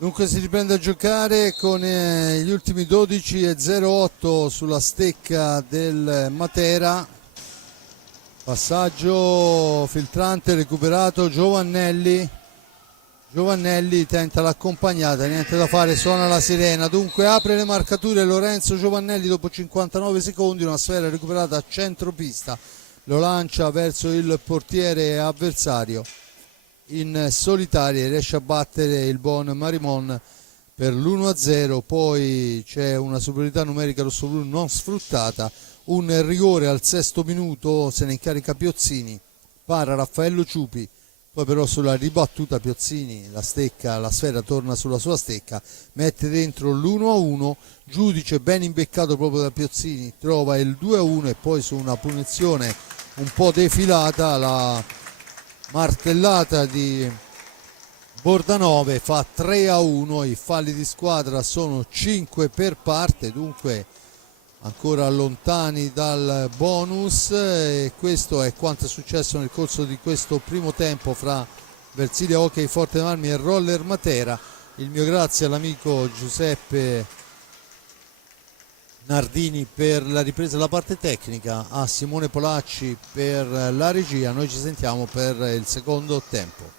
Dunque si riprende a giocare con gli ultimi 12:08 sulla stecca del Matera. Passaggio filtrante recuperato. Giovannelli tenta l'accompagnata, niente da fare, suona la sirena. Dunque apre le marcature Lorenzo Giovannelli dopo 59 secondi, una sfera recuperata a centropista, lo lancia verso il portiere avversario in solitaria e riesce a battere il buon Marimon per l'1-0. Poi c'è una superiorità numerica rossoblù non sfruttata, un rigore al sesto minuto, se ne incarica Piozzini, para Raffaello Ciupi, poi però sulla ribattuta Piozzini la sfera torna sulla sua stecca, mette dentro l'1-1, giudice ben imbeccato proprio da Piozzini, trova il 2-1 e poi su una punizione un po' defilata la martellata di Bordanove fa 3-1, i falli di squadra sono 5 per parte, dunque ancora lontani dal bonus, e questo è quanto è successo nel corso di questo primo tempo fra Versilia Hockey Forte Marmi e Roller Matera. Il mio grazie all'amico Giuseppe Nardini per la ripresa della parte tecnica, a Simone Polacci per la regia. Noi ci sentiamo per il secondo tempo.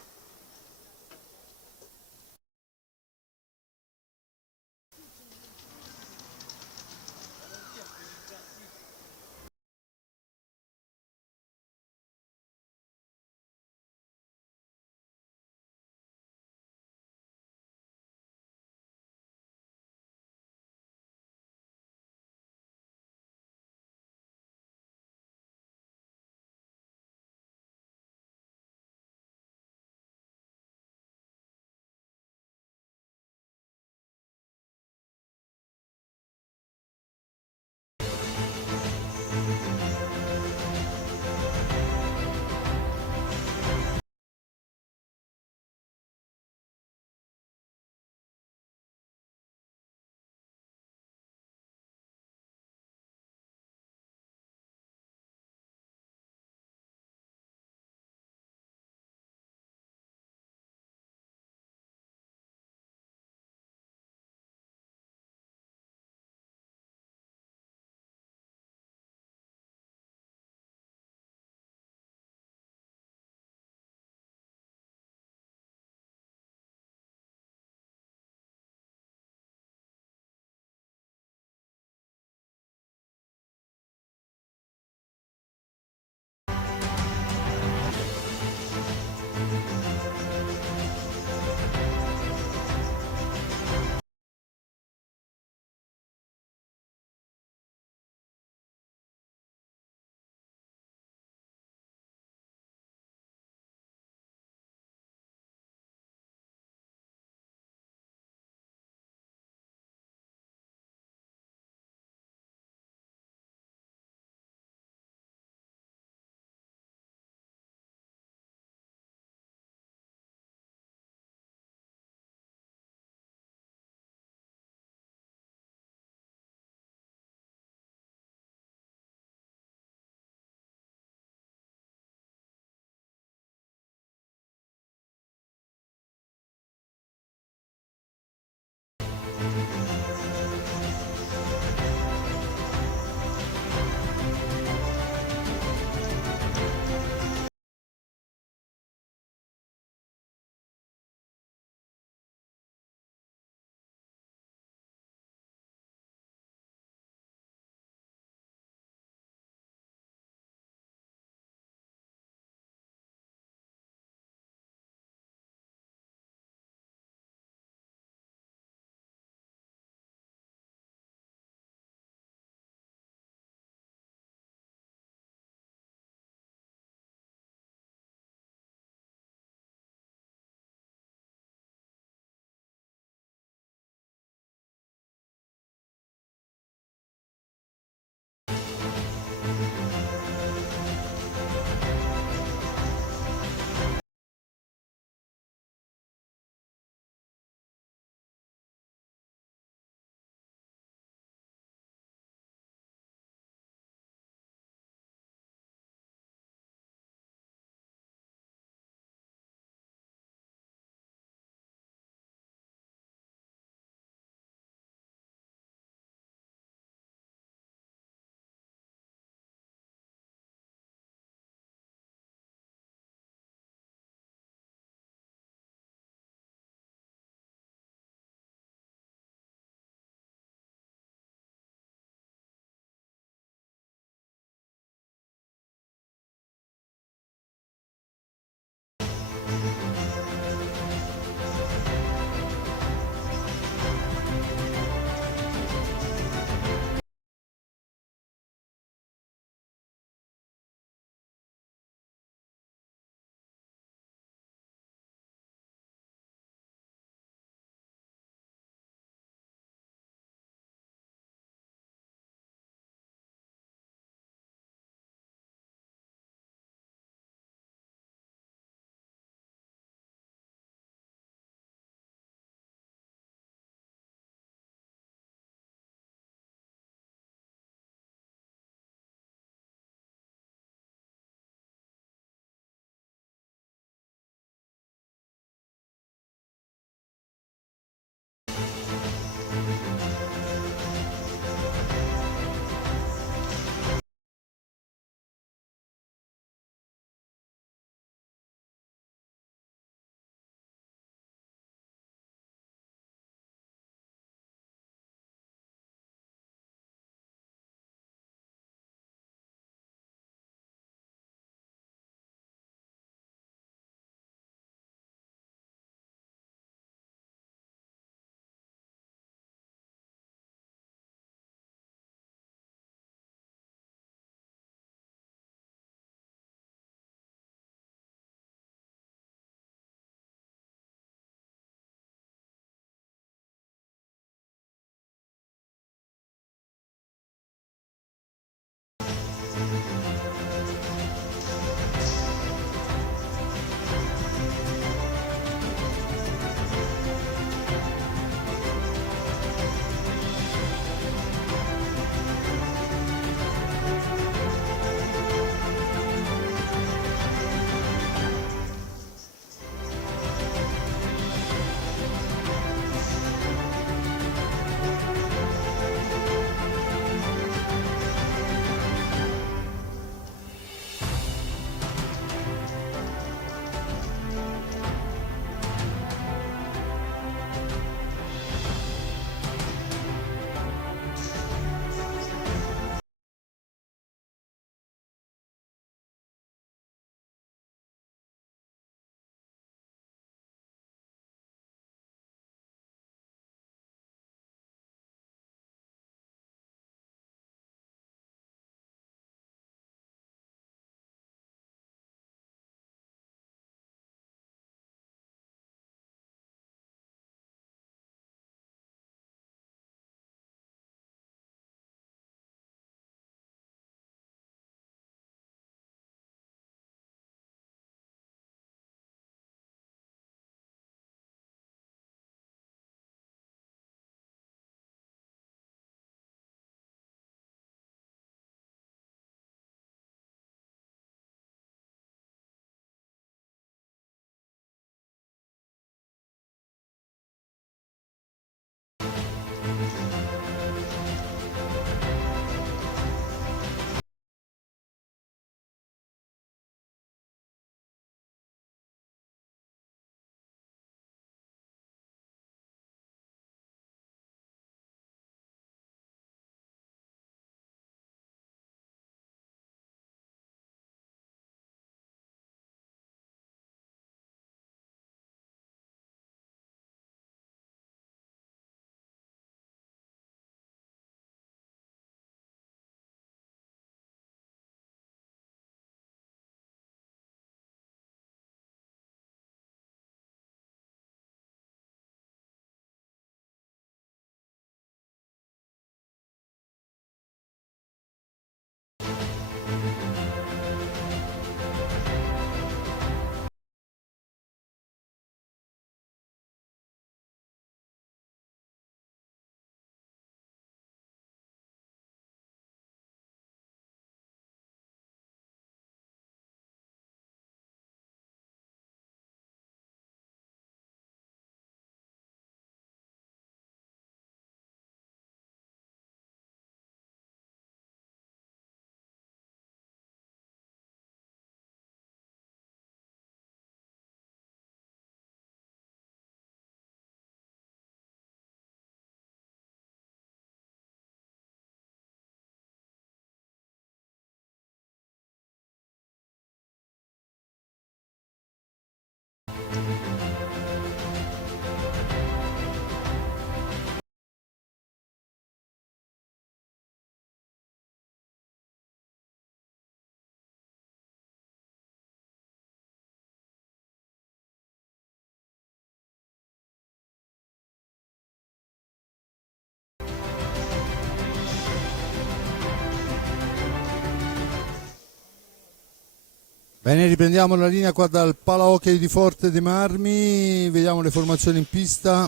Bene, riprendiamo la linea qua dal Palahockey di Forte dei Marmi, vediamo le formazioni in pista.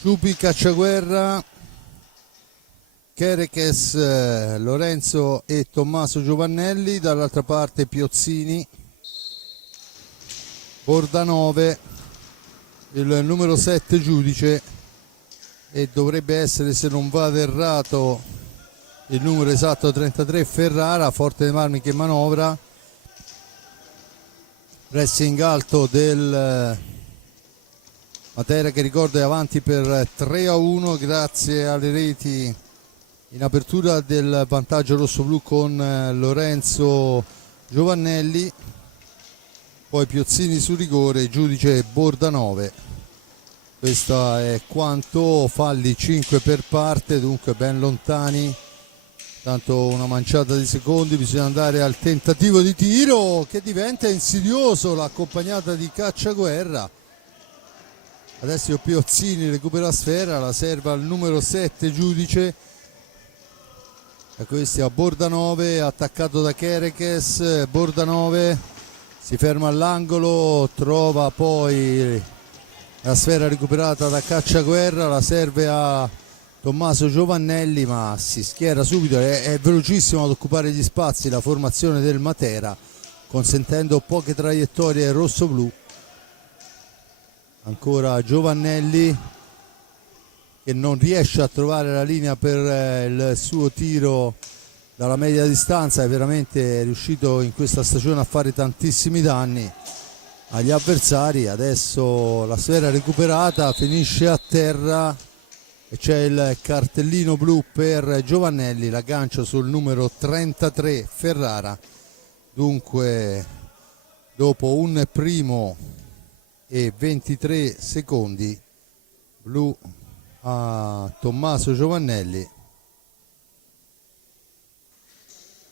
Ciupi, Cacciaguerra, Kerekes, Lorenzo e Tommaso Giovannelli, dall'altra parte Piozzini, Bordanove, il numero 7 giudice e dovrebbe essere, se non vado errato, il numero esatto 33 Ferrara. Forte dei Marmi che manovra, pressing alto del Matera che ricordo è avanti per 3-1 grazie alle reti in apertura del vantaggio rossoblu con Lorenzo Giovannelli, poi Piozzini su rigore, giudice Bordanove. Questo è quanto, falli 5 per parte, dunque ben lontani, tanto una manciata di secondi, bisogna andare al tentativo di tiro che diventa insidioso, l'accompagnata di Cacciaguerra. Adesso Piozzini recupera la sfera, la serve al numero 7 giudice, e questi a Bordanove, attaccato da Kerekes. Bordanove si ferma all'angolo, trova poi la sfera recuperata da Cacciaguerra, la serve a Tommaso Giovannelli, ma si schiera subito, è velocissimo ad occupare gli spazi la formazione del Matera, consentendo poche traiettorie rossoblu. Ancora Giovannelli che non riesce a trovare la linea per il suo tiro dalla media distanza, è veramente riuscito in questa stagione a fare tantissimi danni agli avversari. Adesso la sfera recuperata, finisce a terra e c'è il cartellino blu per Giovannelli, l'aggancio sul numero 33 Ferrara. Dunque dopo un primo e 23 secondi, blu a Tommaso Giovannelli.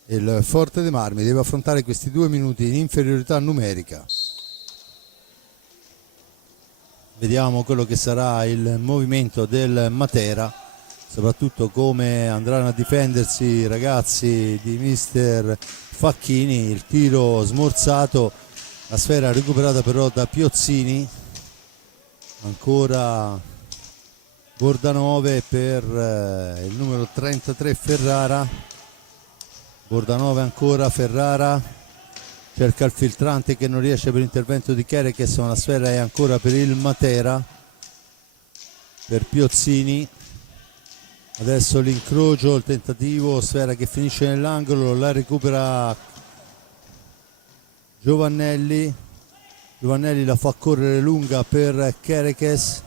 Il Forte dei Marmi deve affrontare questi 2 minuti in inferiorità numerica. Vediamo quello che sarà il movimento del Matera, soprattutto come andranno a difendersi i ragazzi di mister Facchini. Il tiro smorzato, la sfera recuperata però da Piozzini, ancora Bordanove per il numero 33 Ferrara. Bordanove ancora, Ferrara cerca il filtrante che non riesce per intervento di Kerekes, ma la sfera è ancora per il Matera, per Piozzini. Adesso l'incrocio, il tentativo, sfera che finisce nell'angolo, la recupera Giovannelli. Giovannelli la fa correre lunga per Kerekes,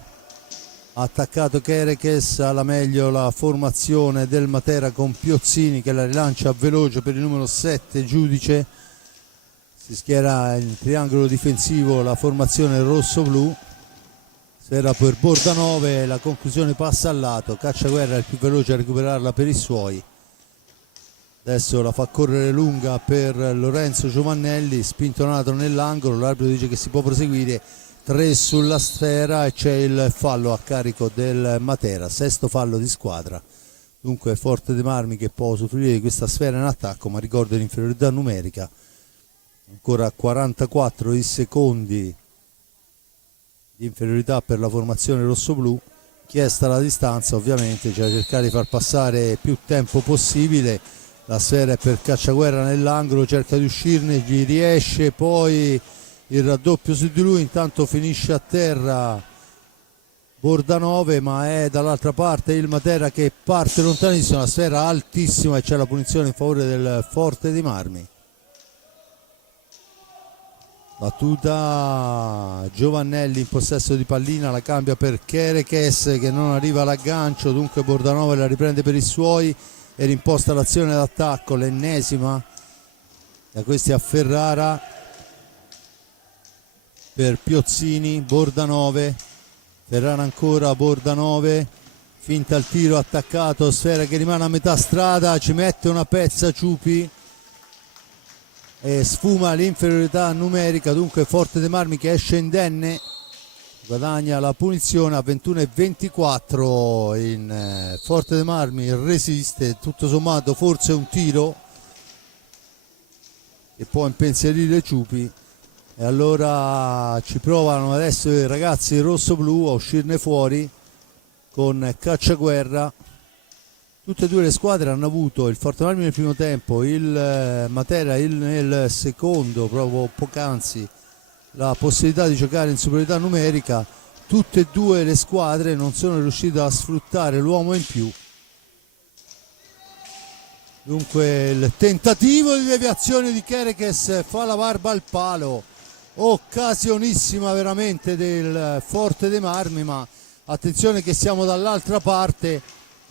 attaccato Kerekes, alla meglio la formazione del Matera con Piozzini che la rilancia veloce per il numero 7 giudice. Si schiera in triangolo difensivo la formazione rosso-blu, sfera per Bordanove, la conclusione passa al lato, Cacciaguerra è il più veloce a recuperarla per i suoi. Adesso la fa correre lunga per Lorenzo Giovannelli, spintonato nell'angolo, l'arbitro dice che si può proseguire, 3 sulla sfera e c'è il fallo a carico del Matera, 6º fallo di squadra. Dunque Forte dei Marmi che può usufruire di questa sfera in attacco, ma ricordo l'inferiorità numerica. Ancora 44 i secondi di inferiorità per la formazione rossoblu, chiesta la distanza ovviamente, cioè cercare di far passare più tempo possibile. La sfera è per Cacciaguerra nell'angolo, cerca di uscirne, gli riesce, poi il raddoppio su di lui, intanto finisce a terra Bordanove, ma è dall'altra parte il Matera che parte lontanissimo, la sfera altissima e c'è la punizione in favore del Forte dei Marmi. Battuta Giovannelli in possesso di pallina, la cambia per Kerekes che non arriva all'aggancio, dunque Bordanove la riprende per i suoi e rimposta l'azione d'attacco, l'ennesima da questi a Ferrara per Piozzini. Bordanove, Ferrara ancora, Bordanove, finta il tiro, attaccato, sfera che rimane a metà strada, ci mette una pezza Ciupi e sfuma l'inferiorità numerica, dunque Forte dei Marmi che esce indenne, guadagna la punizione a 21-24. In Forte dei Marmi resiste, tutto sommato forse un tiro che può impensierire Ciupi, e allora ci provano adesso i ragazzi rosso-blu a uscirne fuori con Cacciaguerra. Tutte e due le squadre hanno avuto, il Forte Marmi nel primo tempo, il Matera nel secondo, proprio poc'anzi, la possibilità di giocare in superiorità numerica. Tutte e due le squadre non sono riuscite a sfruttare l'uomo in più. Dunque il tentativo di deviazione di Kerekes fa la barba al palo, occasionissima veramente del Forte dei Marmi, ma attenzione che siamo dall'altra parte.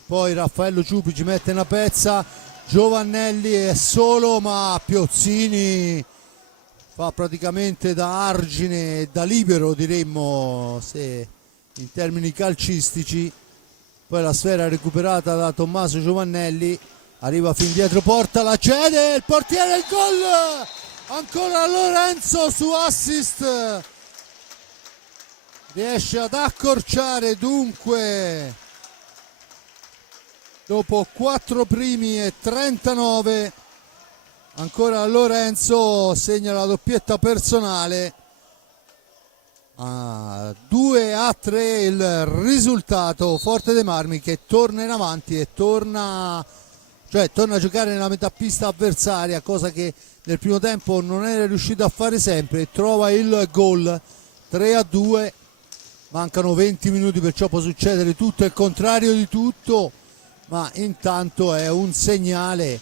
Poi Raffaello Ciupi ci mette una pezza, Giovannelli è solo, ma Piozzini fa praticamente da argine e da libero, diremmo, se in termini calcistici. Poi la sfera recuperata da Tommaso Giovannelli, arriva fin dietro porta, la cede, il portiere, il gol! Ancora Lorenzo su assist, riesce ad accorciare dunque dopo 4 primi e 39. Ancora Lorenzo segna la doppietta personale. 2-3 il risultato. Forte dei Marmi che torna in avanti e torna a giocare nella metà pista avversaria, cosa che nel primo tempo non era riuscito a fare sempre. Trova il gol 3-2. Mancano 20 minuti, perciò può succedere tutto e il contrario di tutto, ma intanto è un segnale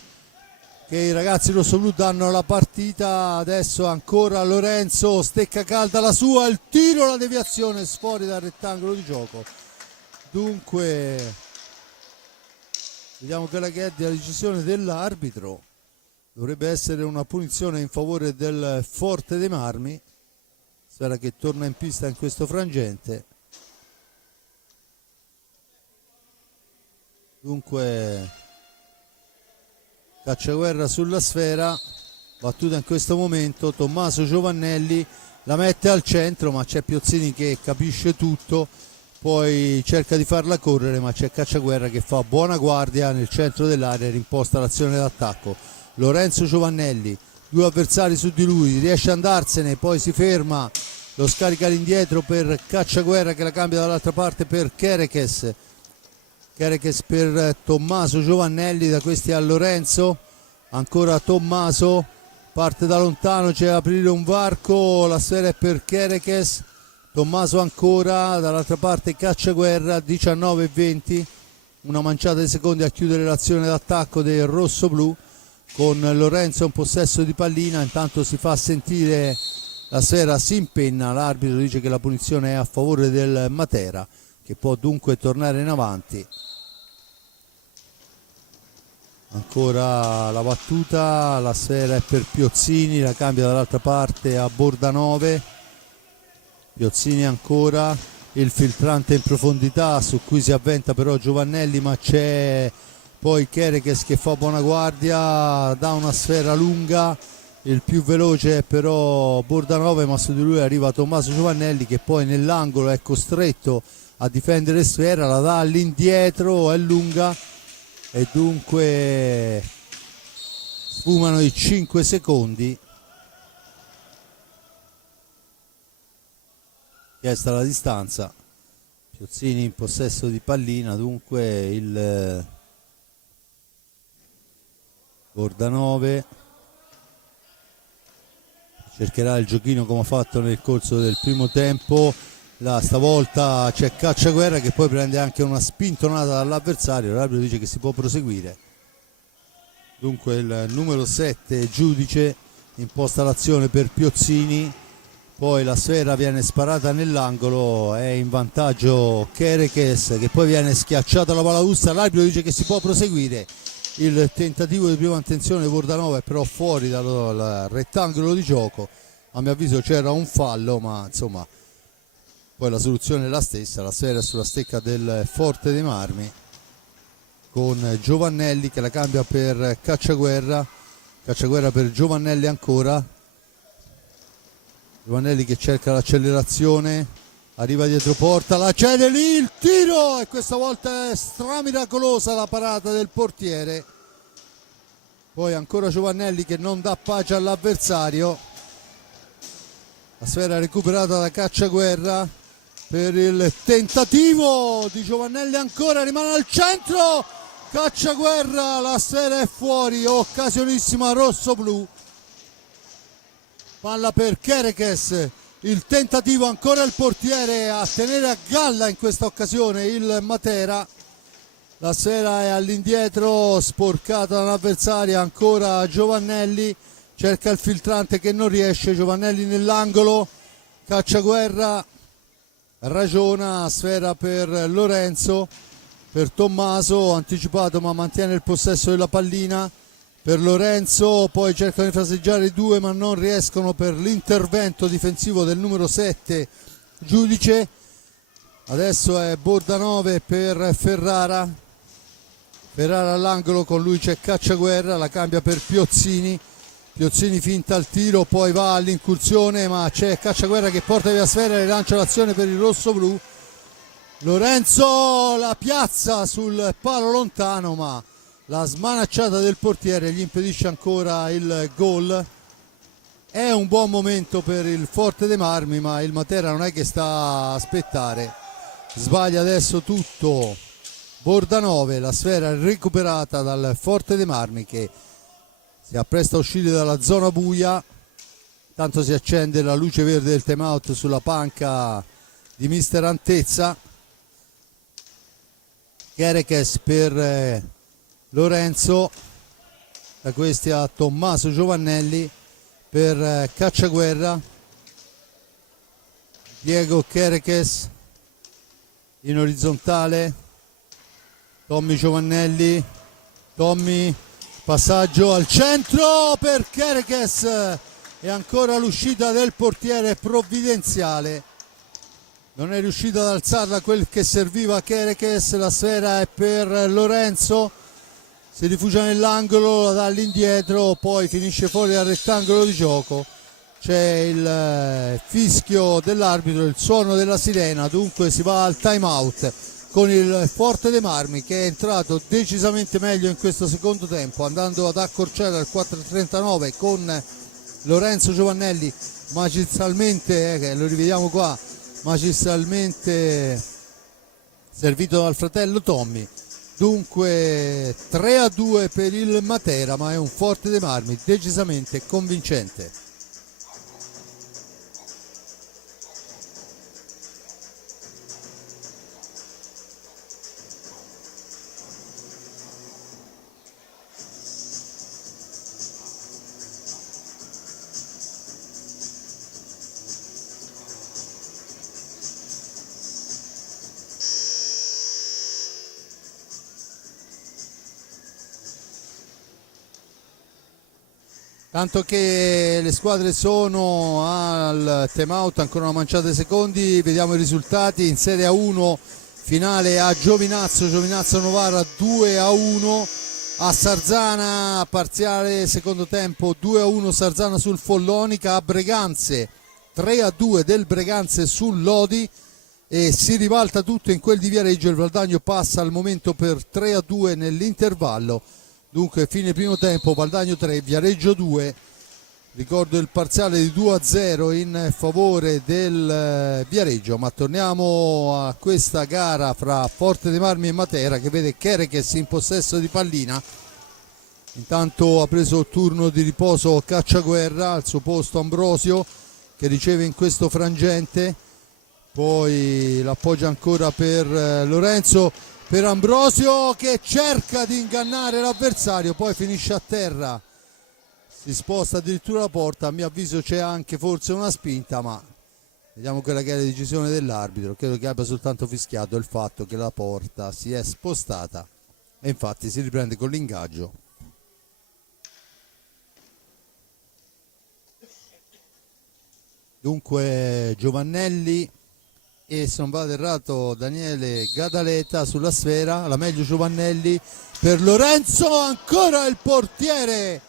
che i ragazzi rossoblu danno alla partita. Adesso ancora Lorenzo, stecca calda la sua, il tiro, la deviazione fuori dal rettangolo di gioco. Dunque vediamo quella che è la decisione dell'arbitro, dovrebbe essere una punizione in favore del Forte dei Marmi. Sfera che torna in pista in questo frangente. Dunque Cacciaguerra sulla sfera, battuta in questo momento, Tommaso Giovannelli la mette al centro, ma c'è Piozzini che capisce tutto, poi cerca di farla correre, ma c'è Cacciaguerra che fa buona guardia nel centro dell'area e rimposta l'azione d'attacco. Lorenzo Giovannelli, 2 avversari su di lui, riesce ad andarsene, poi si ferma, lo scarica all'indietro per Cacciaguerra che la cambia dall'altra parte per Kerekes per Tommaso Giovannelli, da questi a Lorenzo, ancora Tommaso, parte da lontano, c'è da aprire un varco, la sfera è per Kerekes, Tommaso ancora, dall'altra parte Cacciaguerra, 19-20, una manciata di secondi a chiudere l'azione d'attacco del rosso-blu, con Lorenzo in possesso di pallina. Intanto si fa sentire la sfera, si impenna, l'arbitro dice che la punizione è a favore del Matera, che può dunque tornare in avanti. Ancora la battuta, la sfera è per Piozzini, la cambia dall'altra parte a Bordanove. Piozzini ancora, il filtrante in profondità su cui si avventa però Giovannelli, ma c'è poi Kerekes che fa buona guardia, dà una sfera lunga, il più veloce è però Bordanove, ma su di lui arriva Tommaso Giovannelli che poi nell'angolo è costretto a difendere sfera, la dà all'indietro, è lunga e dunque sfumano i 5 secondi. Chiesta la distanza, Piozzini in possesso di pallina, dunque il Bordanove cercherà il giochino come ha fatto nel corso del primo tempo. Stavolta c'è Cacciaguerra che poi prende anche una spintonata dall'avversario, l'arbitro dice che si può proseguire. Dunque il numero 7 Giudice imposta l'azione per Piozzini, poi la sfera viene sparata nell'angolo, è in vantaggio Kerekes che poi viene schiacciata la balaustra, l'arbitro dice che si può proseguire. Il tentativo di prima intenzione Bordanova è però fuori dal rettangolo di gioco, a mio avviso c'era un fallo, ma insomma poi la soluzione è la stessa, la sfera è sulla stecca del Forte dei Marmi, con Giovannelli che la cambia per Cacciaguerra per Giovannelli ancora, Giovannelli che cerca l'accelerazione, arriva dietro porta, la cede lì, il tiro, e questa volta è stramiracolosa la parata del portiere. poi ancora Giovannelli che non dà pace all'avversario, la sfera recuperata da Cacciaguerra per il tentativo di Giovannelli, ancora rimane al centro Cacciaguerra, la sfera è fuori, occasionissima rosso-blu, palla per Kerekes, il tentativo, ancora il portiere a tenere a galla in questa occasione il Matera, la sfera è all'indietro, sporcata dall'avversaria, ancora Giovannelli, cerca il filtrante che non riesce, Giovannelli nell'angolo, Cacciaguerra ragiona, sfera per Lorenzo, per Tommaso, anticipato ma mantiene il possesso della pallina, per Lorenzo, poi cercano di fraseggiare i due ma non riescono per l'intervento difensivo del numero 7 Giudice. Adesso è Bordanove per Ferrara all'angolo, con lui c'è Cacciaguerra, la cambia per Piozzini finta il tiro, poi va all'incursione ma c'è Cacciaguerra che porta via sfera e rilancia l'azione per il rosso-blu. Lorenzo la piazza sul palo lontano ma la smanacciata del portiere gli impedisce ancora il gol. È un buon momento per il Forte dei Marmi, ma il Matera non è che sta a aspettare, sbaglia adesso tutto Bordanove, la sfera recuperata dal Forte dei Marmi che si appresta a uscire dalla zona buia, tanto si accende la luce verde del time out sulla panca di mister Antezza. Kerekes per Lorenzo, da questi a Tommaso Giovannelli per Cacciaguerra, Diego Kerekes in orizzontale, Tommy Giovannelli, Tommy, passaggio al centro per Kerekes e ancora l'uscita del portiere provvidenziale, non è riuscito ad alzarla quel che serviva a Kerekes, la sfera è per Lorenzo, si rifugia nell'angolo, la dà all'indietro, poi finisce fuori dal rettangolo di gioco, c'è il fischio dell'arbitro, il suono della sirena, dunque si va al time out con il Forte dei Marmi che è entrato decisamente meglio in questo secondo tempo, andando ad accorciare al 4:39 con Lorenzo Giovannelli magistralmente, lo rivediamo qua, magistralmente servito dal fratello Tommy. Dunque 3-2 per il Matera, ma è un Forte dei Marmi decisamente convincente. Tanto che le squadre sono al time out, ancora una manciata di secondi, vediamo i risultati. In Serie A1 finale a Giovinazzo Novara 2-1, a Sarzana parziale secondo tempo 2-1 Sarzana sul Follonica, a Breganze 3-2 del Breganze sul Lodi, e si ribalta tutto in quel di Viareggio, il Valdagno passa al momento per 3-2 nell'intervallo. Dunque fine primo tempo, Valdagno 3, Viareggio 2, ricordo il parziale di 2-0 in favore del Viareggio, ma torniamo a questa gara fra Forte dei Marmi e Matera che vede Kerekes in possesso di pallina. Intanto ha preso il turno di riposo Cacciaguerra, al suo posto Ambrosio che riceve in questo frangente, poi l'appoggia ancora per Lorenzo, per Ambrosio che cerca di ingannare l'avversario, poi finisce a terra, si sposta addirittura la porta. A mio avviso c'è anche forse una spinta, ma vediamo quella che è la decisione dell'arbitro. Credo che abbia soltanto fischiato il fatto che la porta si è spostata e infatti si riprende con l'ingaggio. Dunque Giovannelli e, se non vado errato, Daniele Gadaleta sulla sfera, la meglio Giovannelli per Lorenzo, ancora il portiere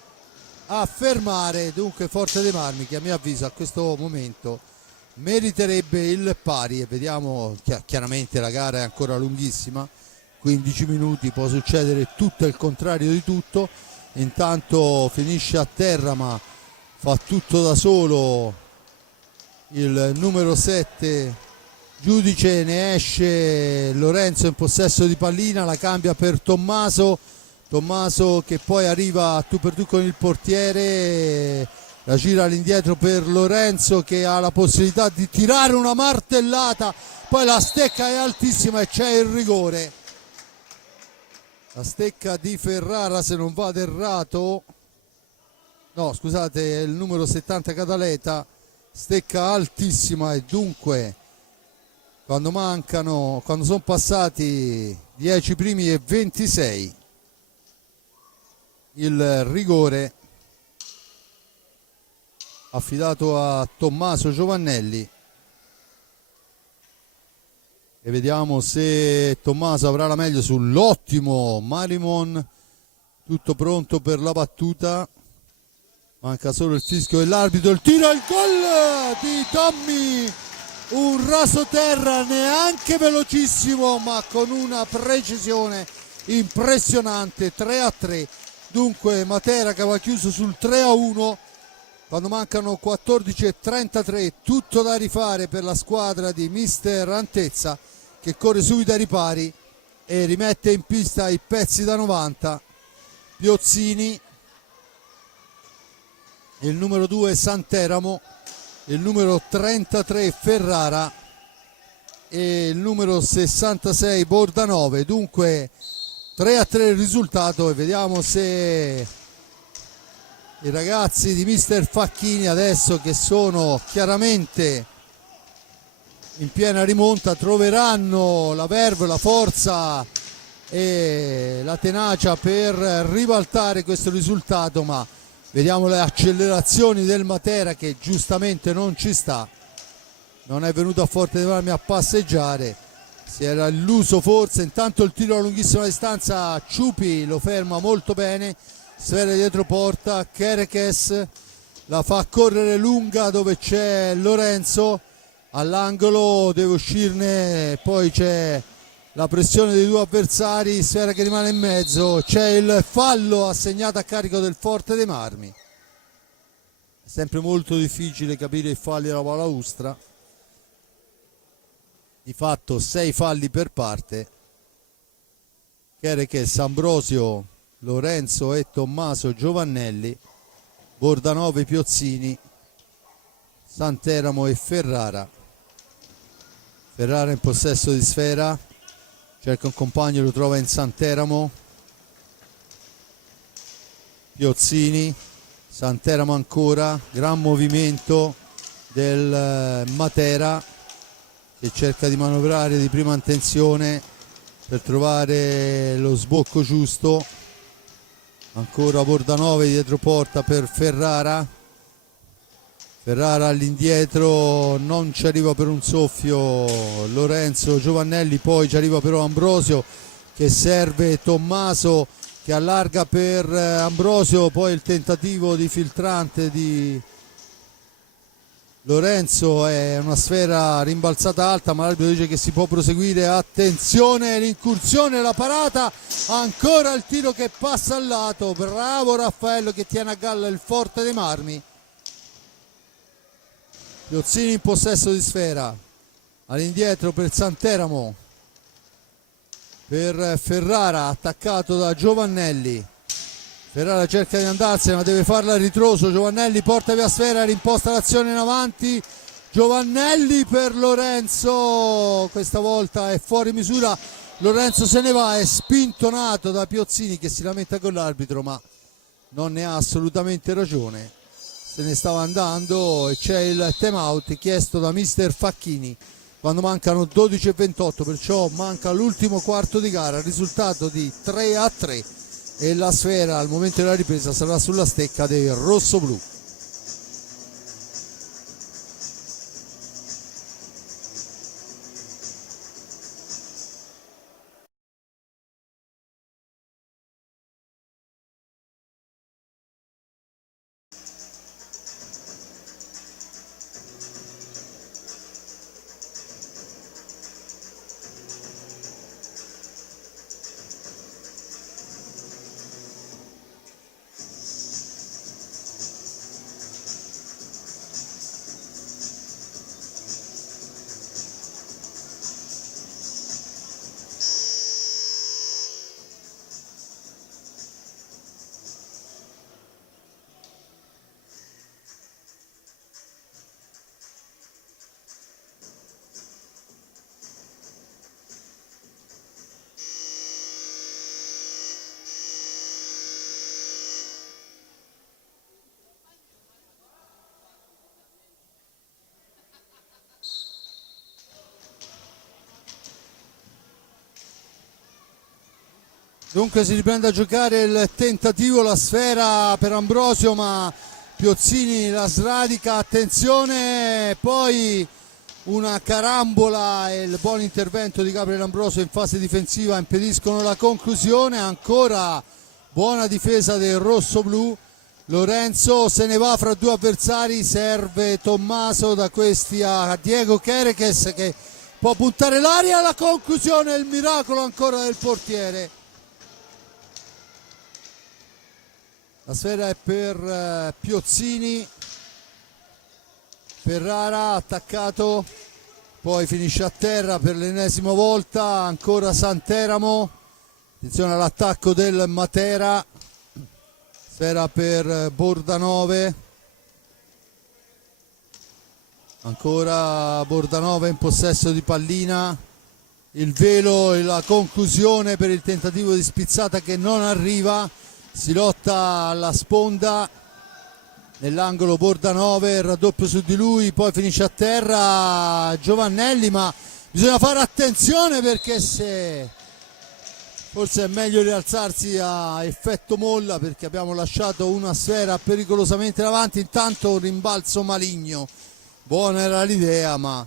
a fermare. Dunque Forte dei Marmi che a mio avviso a questo momento meriterebbe il pari, e vediamo, chiaramente la gara è ancora lunghissima, 15 minuti, può succedere tutto il contrario di tutto, intanto finisce a terra ma fa tutto da solo il numero 7 Giudice. Ne esce Lorenzo in possesso di pallina, la cambia per Tommaso che poi arriva a tu per tu con il portiere, la gira all'indietro per Lorenzo che ha la possibilità di tirare una martellata, poi la stecca è altissima e c'è il rigore. La stecca di Ferrara, se non vado errato, no scusate, è il numero 70 Cataleta, stecca altissima, e dunque quando sono passati 10 primi e 26, il rigore affidato a Tommaso Giovannelli, e vediamo se Tommaso avrà la meglio sull'ottimo Marimon. Tutto pronto per la battuta, manca solo il fischio dell'arbitro, il tiro e il gol di Tommy, un rasoterra neanche velocissimo ma con una precisione impressionante. 3-3, dunque Matera che aveva chiuso sul 3-1 quando mancano 14:33, tutto da rifare per la squadra di mister Antezza, che corre subito ai ripari e rimette in pista i pezzi da 90. Piozzini, il numero 2 Santeramo, il numero 33 Ferrara e il numero 66 Bordanove. Dunque 3-3 il risultato, e vediamo se i ragazzi di mister Facchini, adesso che sono chiaramente in piena rimonta, troveranno la verve, la forza e la tenacia per ribaltare questo risultato. Ma vediamo le accelerazioni del Matera, che giustamente non ci sta, non è venuto a Forte dei Marmi a passeggiare, si era illuso forse. Intanto il tiro a lunghissima distanza, Ciupi lo ferma molto bene, sfera dietro porta, Kerekes la fa correre lunga dove c'è Lorenzo, all'angolo deve uscirne, poi c'è la pressione dei due avversari, sfera che rimane in mezzo, c'è il fallo assegnato a carico del Forte dei Marmi. È sempre molto difficile capire i falli della balaustra, di fatto 6 falli per parte. Kerekes, Ambrosio, Lorenzo e Tommaso Giovannelli, Bordanove, Piozzini, Santeramo e Ferrara. Ferrara in possesso di sfera, cerca un compagno, lo trova in Santeramo. Piozzini, Santeramo ancora, gran movimento del Matera che cerca di manovrare di prima intenzione per trovare lo sbocco giusto. Ancora Bordanove dietro porta per Ferrara, Ferrara all'indietro, non ci arriva per un soffio Lorenzo Giovannelli, poi ci arriva però Ambrosio che serve Tommaso che allarga per Ambrosio, poi il tentativo di filtrante di Lorenzo, è una sfera rimbalzata alta ma l'arbitro dice che si può proseguire. Attenzione, l'incursione, la parata, ancora il tiro che passa al lato, bravo Raffaello che tiene a galla il Forte dei Marmi. Piozzini in possesso di sfera, all'indietro per Santeramo, per Ferrara, attaccato da Giovannelli. Ferrara cerca di andarsene ma deve farla a ritroso, Giovannelli porta via sfera, rimposta l'azione in avanti, Giovannelli per Lorenzo, questa volta è fuori misura, Lorenzo se ne va, è spintonato da Piozzini che si lamenta con l'arbitro ma non ne ha assolutamente ragione, se ne stava andando, e c'è il time out chiesto da mister Facchini quando mancano 12:28, perciò manca l'ultimo quarto di gara, risultato di 3-3 e la sfera al momento della ripresa sarà sulla stecca dei rossoblù. Dunque si riprende a giocare il tentativo, la sfera per Ambrosio, ma Piozzini la sradica, attenzione, poi una carambola e il buon intervento di Gabriele Ambrosio in fase difensiva impediscono la conclusione. Ancora buona difesa del rosso-blu. Lorenzo se ne va fra due avversari, serve Tommaso da questi a Diego Kerekes che può puntare l'aria, la conclusione, il miracolo ancora del portiere. La sfera è per Piozzini, Ferrara attaccato, poi finisce a terra per l'ennesima volta, ancora Santeramo, attenzione all'attacco del Matera, sfera per Bordanove, ancora Bordanove in possesso di pallina, il velo e la conclusione per il tentativo di spizzata che non arriva, si lotta alla sponda, nell'angolo Bordanove, raddoppio su di lui, poi finisce a terra Giovannelli, ma bisogna fare attenzione perché se forse è meglio rialzarsi a effetto molla perché abbiamo lasciato una sfera pericolosamente davanti. Intanto un rimbalzo maligno, buona era l'idea ma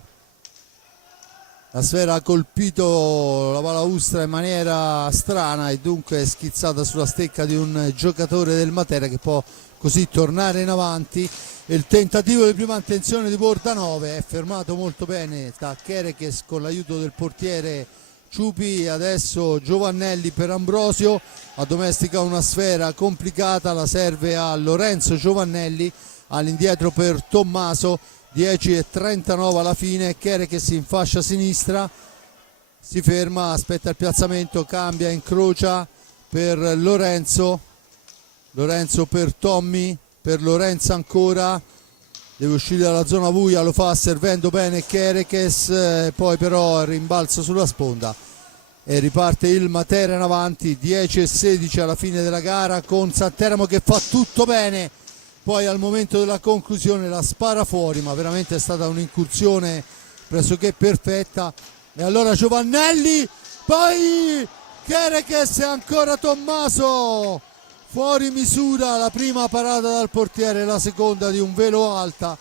la sfera ha colpito la balaustra in maniera strana e dunque è schizzata sulla stecca di un giocatore del Matera che può così tornare in avanti. Il tentativo di prima intenzione di Bordanove è fermato molto bene da Kerekes con l'aiuto del portiere Ciupi. Adesso Giovannelli per Ambrosio, addomestica una sfera complicata, la serve a Lorenzo Giovannelli, all'indietro per Tommaso, 10:39 alla fine, Kerekes in fascia sinistra, si ferma, aspetta il piazzamento, cambia, incrocia per Lorenzo per Tommy, per Lorenzo ancora, deve uscire dalla zona buia, lo fa servendo bene Kerekes, poi però rimbalzo sulla sponda e riparte il Matera in avanti. 10:16 alla fine della gara con Santeramo che fa tutto bene, poi al momento della conclusione la spara fuori, ma veramente è stata un'incursione pressoché perfetta. E allora Giovannelli, poi Kerekes e ancora Tommaso, fuori misura la prima parata dal portiere, la seconda di un velo alta,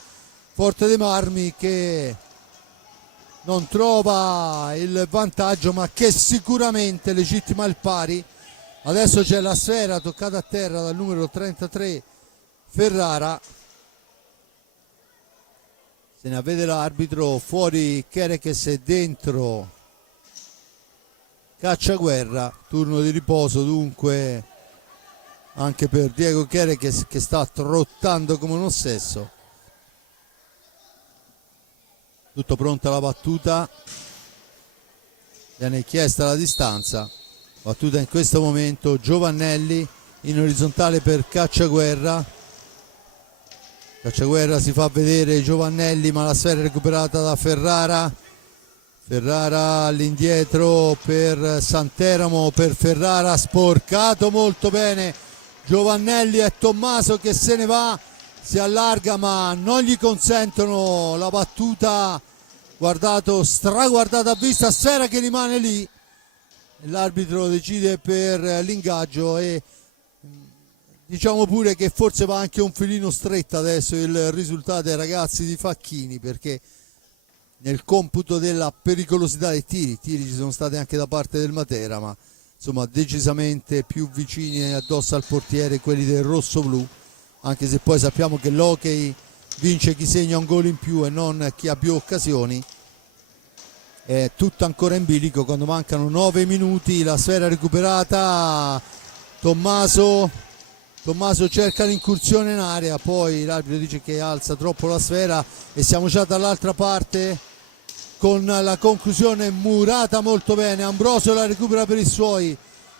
Forte dei Marmi che non trova il vantaggio ma che sicuramente legittima il pari. Adesso c'è la sfera toccata a terra dal numero 33 Ferrara, se ne avvede l'arbitro, fuori Kerekes e dentro Cacciaguerra, turno di riposo dunque anche per Diego Kerekes che sta trottando come un ossesso. Tutto pronta la battuta, viene chiesta la distanza, battuta in questo momento Giovannelli in orizzontale per Cacciaguerra si fa vedere Giovannelli ma la sfera è recuperata da Ferrara all'indietro per Santeramo, per Ferrara, sporcato molto bene Giovannelli, è Tommaso che se ne va, si allarga ma non gli consentono la battuta, straguardata a vista, sfera che rimane lì, l'arbitro decide per l'ingaggio e diciamo pure che forse va anche un filino stretta adesso il risultato ai ragazzi di Facchini, perché nel computo della pericolosità dei tiri ci sono stati anche da parte del Matera, ma insomma decisamente più vicini addosso al portiere quelli del rosso-blu, anche se poi sappiamo che l'hockey vince chi segna un gol in più e non chi ha più occasioni. È tutto ancora in bilico quando mancano 9 minuti, la sfera recuperata, Tommaso cerca l'incursione in area, poi l'arbitro dice che alza troppo la sfera e siamo già dall'altra parte con la conclusione murata molto bene. Ambrosio la recupera per i suoi,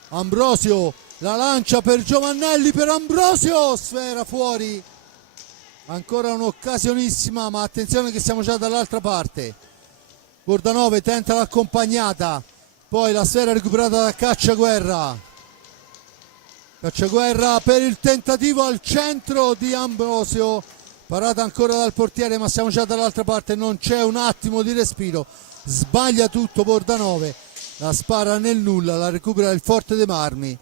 Ambrosio la lancia per Giovannelli, per Ambrosio, sfera fuori, ancora un'occasionissima, ma attenzione che siamo già dall'altra parte. Bordanove tenta l'accompagnata, poi la sfera recuperata da Cacciaguerra per il tentativo al centro di Ambrosio, parata ancora dal portiere ma siamo già dall'altra parte, non c'è un attimo di respiro, sbaglia tutto Bordanove, la spara nel nulla, la recupera il Forte dei Marmi.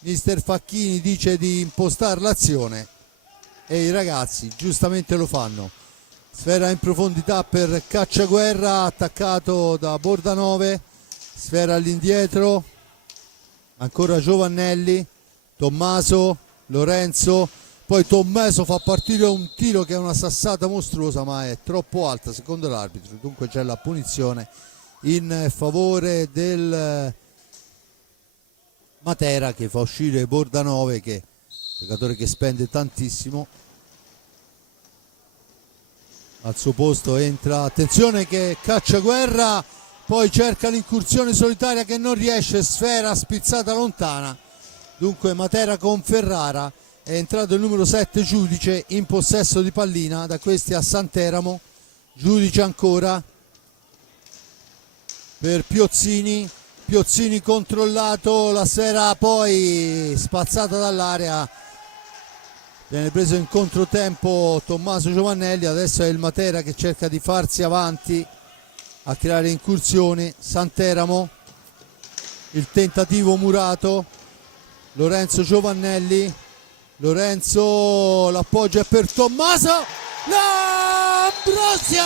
Mister Facchini dice di impostare l'azione e i ragazzi giustamente lo fanno. Sfera in profondità per Cacciaguerra, attaccato da Bordanove, sfera all'indietro, ancora Giovannelli, Tommaso, Lorenzo, poi Tommaso fa partire un tiro che è una sassata mostruosa ma è troppo alta secondo l'arbitro, dunque c'è la punizione in favore del Matera che fa uscire Bordanove, che è un giocatore che spende tantissimo. Al suo posto entra, attenzione che Cacciaguerra, poi cerca l'incursione solitaria che non riesce, sfera spizzata lontana, dunque Matera con Ferrara. È entrato il numero 7 Giudice in possesso di pallina, da questi a Santeramo. Giudice ancora per Piozzini, Piozzini controllato, la sfera poi spazzata dall'area, viene preso in controtempo Tommaso Giovannelli. Adesso è il Matera che cerca di farsi avanti a creare incursioni. Santeramo, il tentativo murato, Lorenzo Giovannelli, Lorenzo l'appoggio è per Tommaso, L'Ambrosio,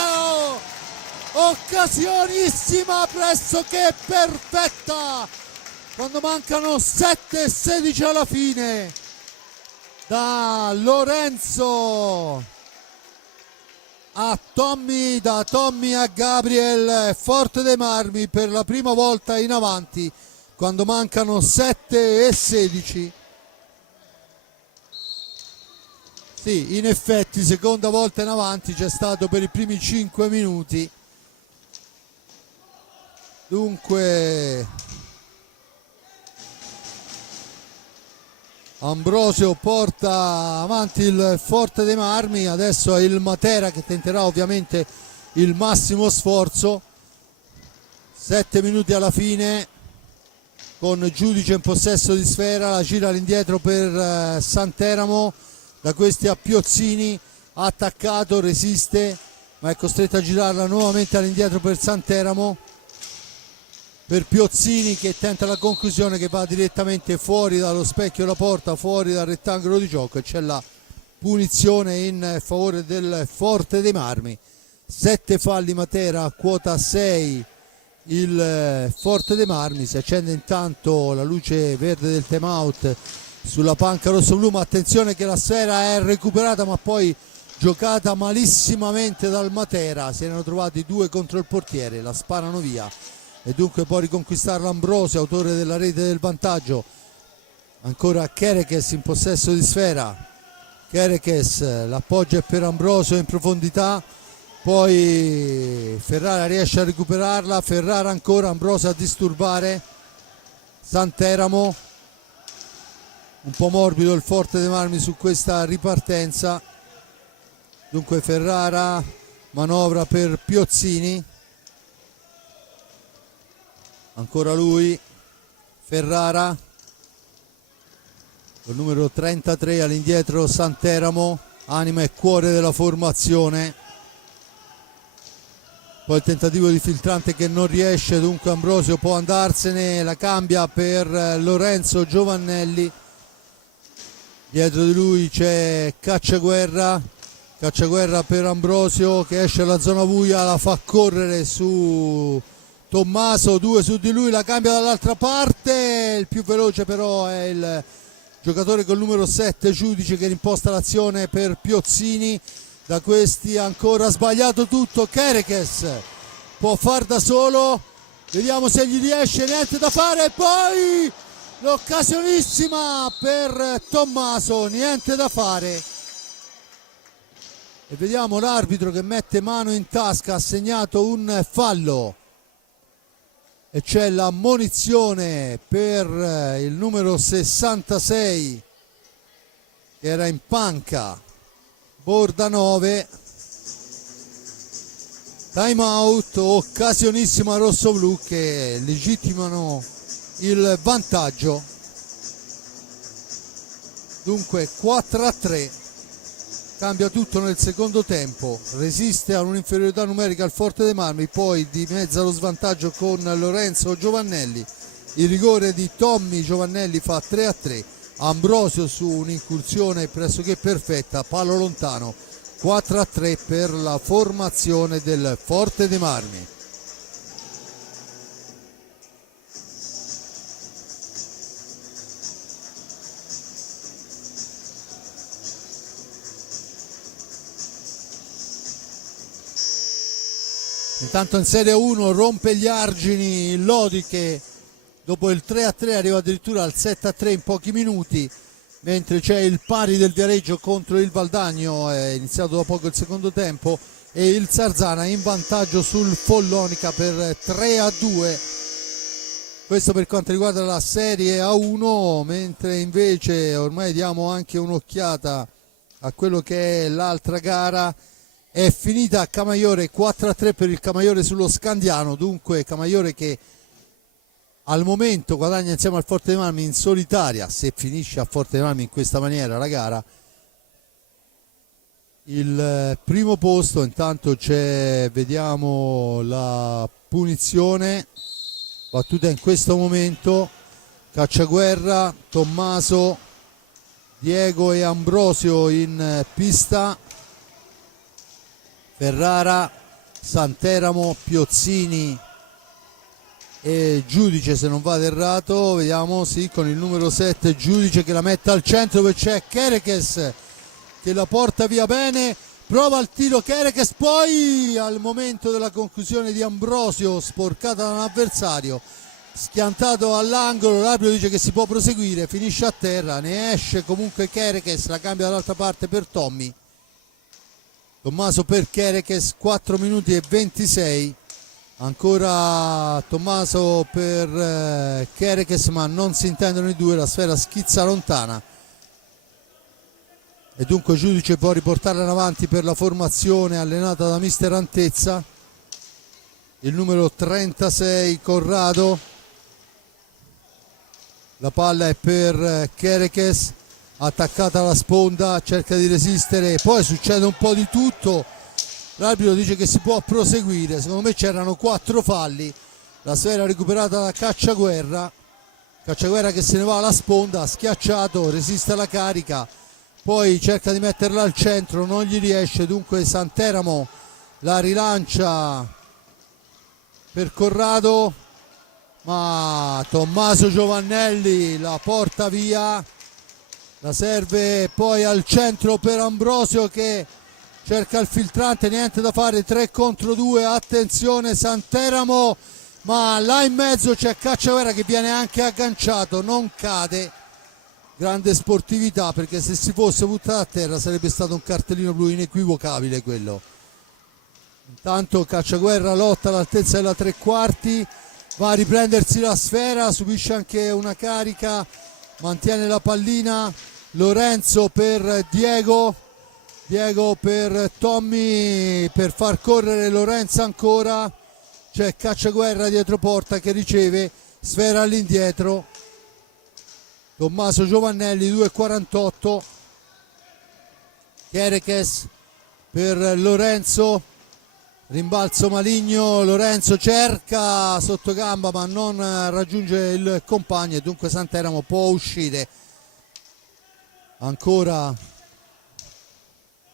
occasionissima pressoché perfetta quando mancano 7:16 alla fine, da Lorenzo a Tommy, da Tommy a Gabriel. Forte dei Marmi per la prima volta in avanti quando mancano 7:16. Sì, in effetti seconda volta in avanti c'è stato per i primi 5 minuti. Dunque Ambrosio porta avanti il Forte dei Marmi, adesso è il Matera che tenterà ovviamente il massimo sforzo. 7 minuti alla fine con Giudice in possesso di sfera, la gira all'indietro per Santeramo, da questi a Piozzini, attaccato, resiste ma è costretto a girarla nuovamente all'indietro per Santeramo, per Piozzini che tenta la conclusione che va direttamente fuori dallo specchio della porta, fuori dal rettangolo di gioco, e c'è la punizione in favore del Forte dei Marmi. 7 falli Matera, quota 6 il Forte dei Marmi. Si accende intanto la luce verde del time out sulla panca rosso-blu, ma attenzione che la sfera è recuperata ma poi giocata malissimamente dal Matera. Si erano trovati 2 contro il portiere, la sparano via e dunque può riconquistare Ambrosio, autore della rete del vantaggio. Ancora Kerekes in possesso di sfera, Kerekes, l'appoggio è per Ambrosio in profondità, poi Ferrara riesce a recuperarla, Ferrara ancora, Ambrosio a disturbare Santeramo. Un po' morbido il Forte dei Marmi su questa ripartenza, dunque Ferrara, manovra per Piozzini, ancora lui, Ferrara, il numero 33 all'indietro Santeramo, anima e cuore della formazione. Poi il tentativo di filtrante che non riesce, dunque Ambrosio può andarsene, la cambia per Lorenzo Giovannelli. Dietro di lui c'è Cacciaguerra, Cacciaguerra per Ambrosio che esce dalla zona buia, la fa correre su Tommaso, 2 su di lui, la cambia dall'altra parte, il più veloce però è il giocatore col numero 7 Giudice che imposta l'azione per Piozzini. Da questi ancora sbagliato tutto, Kerekes può far da solo, vediamo se gli riesce, niente da fare, e poi l'occasionissima per Tommaso, niente da fare. E vediamo l'arbitro che mette mano in tasca, ha segnato un fallo e c'è l'ammonizione per il numero 66 che era in panca, Bordanove. Time out, occasionissima rosso-blu che legittimano il vantaggio. Dunque 4-3 cambia tutto nel secondo tempo, resiste a un'inferiorità numerica al Forte dei Marmi, poi dimezza lo svantaggio con Lorenzo Giovannelli, il rigore di Tommy Giovannelli fa 3-3, Ambrosio su un'incursione pressoché perfetta, palo lontano, 4-3 per la formazione del Forte dei Marmi. Intanto in Serie 1 rompe gli argini Lodi, che dopo il 3-3 arriva addirittura al 7-3 in pochi minuti, mentre c'è il pari del Viareggio contro il Valdagno, è iniziato da poco il secondo tempo, e il Sarzana in vantaggio sul Follonica per 3-2. Questo per quanto riguarda la Serie A1, mentre invece ormai diamo anche un'occhiata a quello che è l'altra gara. È finita a Camaiore 4-3 per il Camaiore sullo Scandiano, dunque Camaiore che al momento guadagna insieme al Forte dei Marmi in solitaria, se finisce a Forte dei Marmi in questa maniera la gara, il primo posto. Intanto c'è, vediamo la punizione battuta in questo momento, Cacciaguerra, Tommaso, Diego e Ambrosio in pista, Ferrara, Santeramo, Piozzini e Giudice, se non vado errato, vediamo, sì, con il numero 7 Giudice che la mette al centro, dove c'è Kerekes che la porta via bene, prova il tiro Kerekes, poi al momento della conclusione di Ambrosio, sporcata da un avversario, schiantato all'angolo, l'arbitro dice che si può proseguire, finisce a terra, ne esce comunque Kerekes, la cambia dall'altra parte per Tommy. Tommaso per Kerekes, 4 minuti e 26, ancora Tommaso per Kerekes, ma non si intendono i due, la sfera schizza lontana e dunque Giudice può riportarla in avanti per la formazione allenata da mister Antezza, il numero 36 Corrado, la palla è per Kerekes, attaccata alla sponda, cerca di resistere, poi succede un po' di tutto, l'arbitro dice che si può proseguire, secondo me c'erano 4 falli, la sfera recuperata da Cacciaguerra che se ne va alla sponda, schiacciato, resiste alla carica, poi cerca di metterla al centro, non gli riesce, dunque Santeramo la rilancia per Corrado, ma Tommaso Giovannelli la porta via, la serve poi al centro per Ambrosio che cerca il filtrante, niente da fare, 3 contro 2, attenzione Santeramo, ma là in mezzo c'è Cacciaguerra che viene anche agganciato, non cade, grande sportività, perché se si fosse buttato a terra sarebbe stato un cartellino blu inequivocabile quello. Intanto Cacciaguerra lotta all'altezza della 3/4, va a riprendersi la sfera, subisce anche una carica, mantiene la pallina, Lorenzo per Diego per Tommy, per far correre Lorenzo ancora, c'è Cacciaguerra dietro porta che riceve, sfera all'indietro, Tommaso Giovannelli 2,48, Kerekes per Lorenzo, rimbalzo maligno, Lorenzo cerca sotto gamba ma non raggiunge il compagno e dunque Santeramo può uscire. Ancora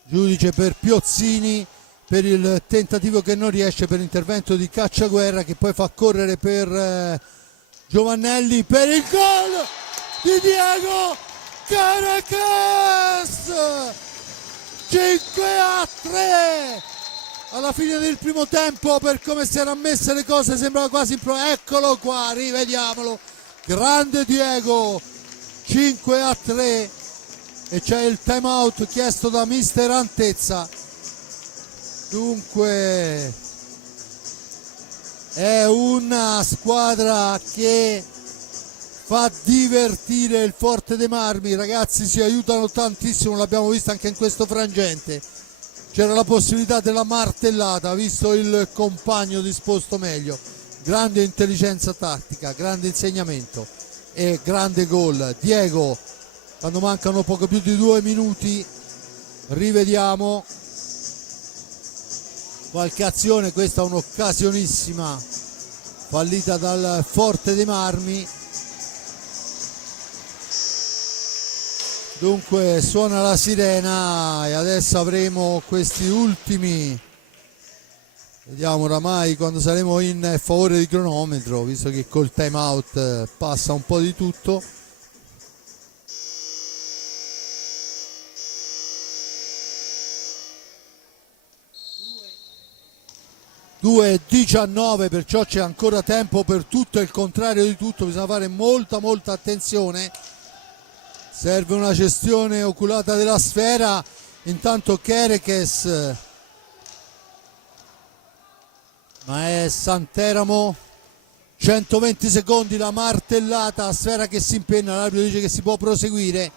Giudice per Piozzini, per il tentativo che non riesce, per l'intervento di Cacciaguerra che poi fa correre per Giovannelli, per il gol di Diego Kerekes, 5-3 alla fine del primo tempo. Per come si erano messe le cose sembrava quasi eccolo qua, rivediamolo, grande Diego, 5-3 e c'è il time out chiesto da mister Antezza. Dunque è una squadra che fa divertire il Forte dei Marmi, i ragazzi si aiutano tantissimo, l'abbiamo visto anche in questo frangente, c'era la possibilità della martellata visto il compagno disposto meglio, grande intelligenza tattica, grande insegnamento e grande gol. Diego, quando mancano poco più di 2 minuti, Rivediamo qualche azione. Questa è un'occasionissima fallita dal Forte dei Marmi. Dunque suona la sirena e adesso avremo questi ultimi, vediamo oramai quando saremo in favore di cronometro, visto che col time out passa un po' di tutto. Due 19, perciò c'è ancora tempo per tutto e il contrario di tutto, bisogna fare molta attenzione. Serve una gestione oculata della sfera. Intanto Kerekes, ma è Santeramo. 120 secondi, la martellata, sfera che si impenna, l'arbitro dice che si può proseguire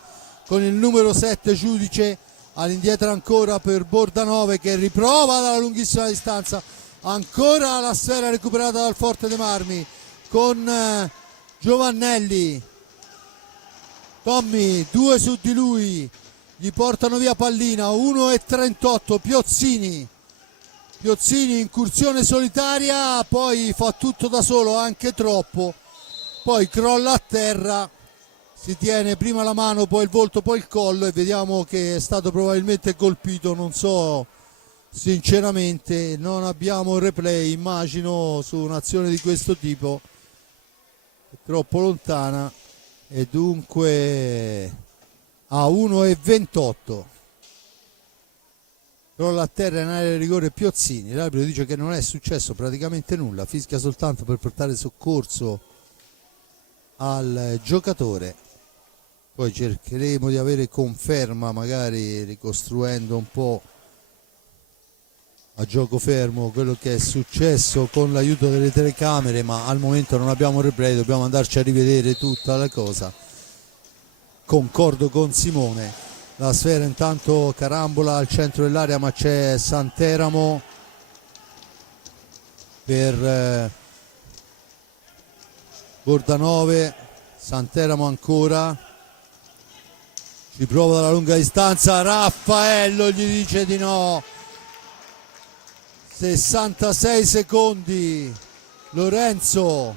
con il numero 7 Giudice all'indietro ancora per Bordanove che riprova dalla lunghissima distanza. Ancora la sfera recuperata dal Forte dei Marmi con Giovannelli. Tommy, 2 su di lui, gli portano via pallina, 1,38, Piozzini, incursione solitaria, poi fa tutto da solo, anche troppo, poi crolla a terra, si tiene prima la mano, poi il volto, poi il collo e vediamo che è stato probabilmente colpito, non so sinceramente, non abbiamo replay, immagino su un'azione di questo tipo, è troppo lontana. E dunque a 1,28 crolla a terra in area di rigore Piozzini. L'arbitro dice che non è successo praticamente nulla, fischia soltanto per portare soccorso al giocatore. Poi cercheremo di avere conferma, magari ricostruendo un po' a gioco fermo quello che è successo con l'aiuto delle telecamere, ma al momento non abbiamo replay, dobbiamo andarci a rivedere tutta la cosa. Concordo con Simone. La sfera intanto carambola al centro dell'area, ma c'è Santeramo per Bordanove. Santeramo ancora, ci prova dalla lunga distanza, Raffaello gli dice di no. 66 secondi, Lorenzo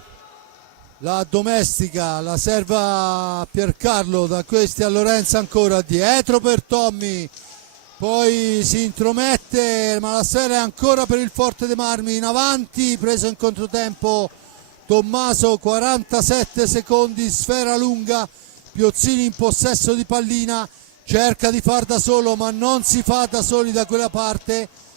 la domestica, la serva a Piercarlo, da questi a Lorenzo ancora, dietro per Tommy, poi si intromette ma la sfera è ancora per il Forte dei Marmi, in avanti, preso in controtempo Tommaso, 47 secondi, sfera lunga, Piozzini in possesso di pallina, cerca di far da solo ma non si fa da soli da quella parte.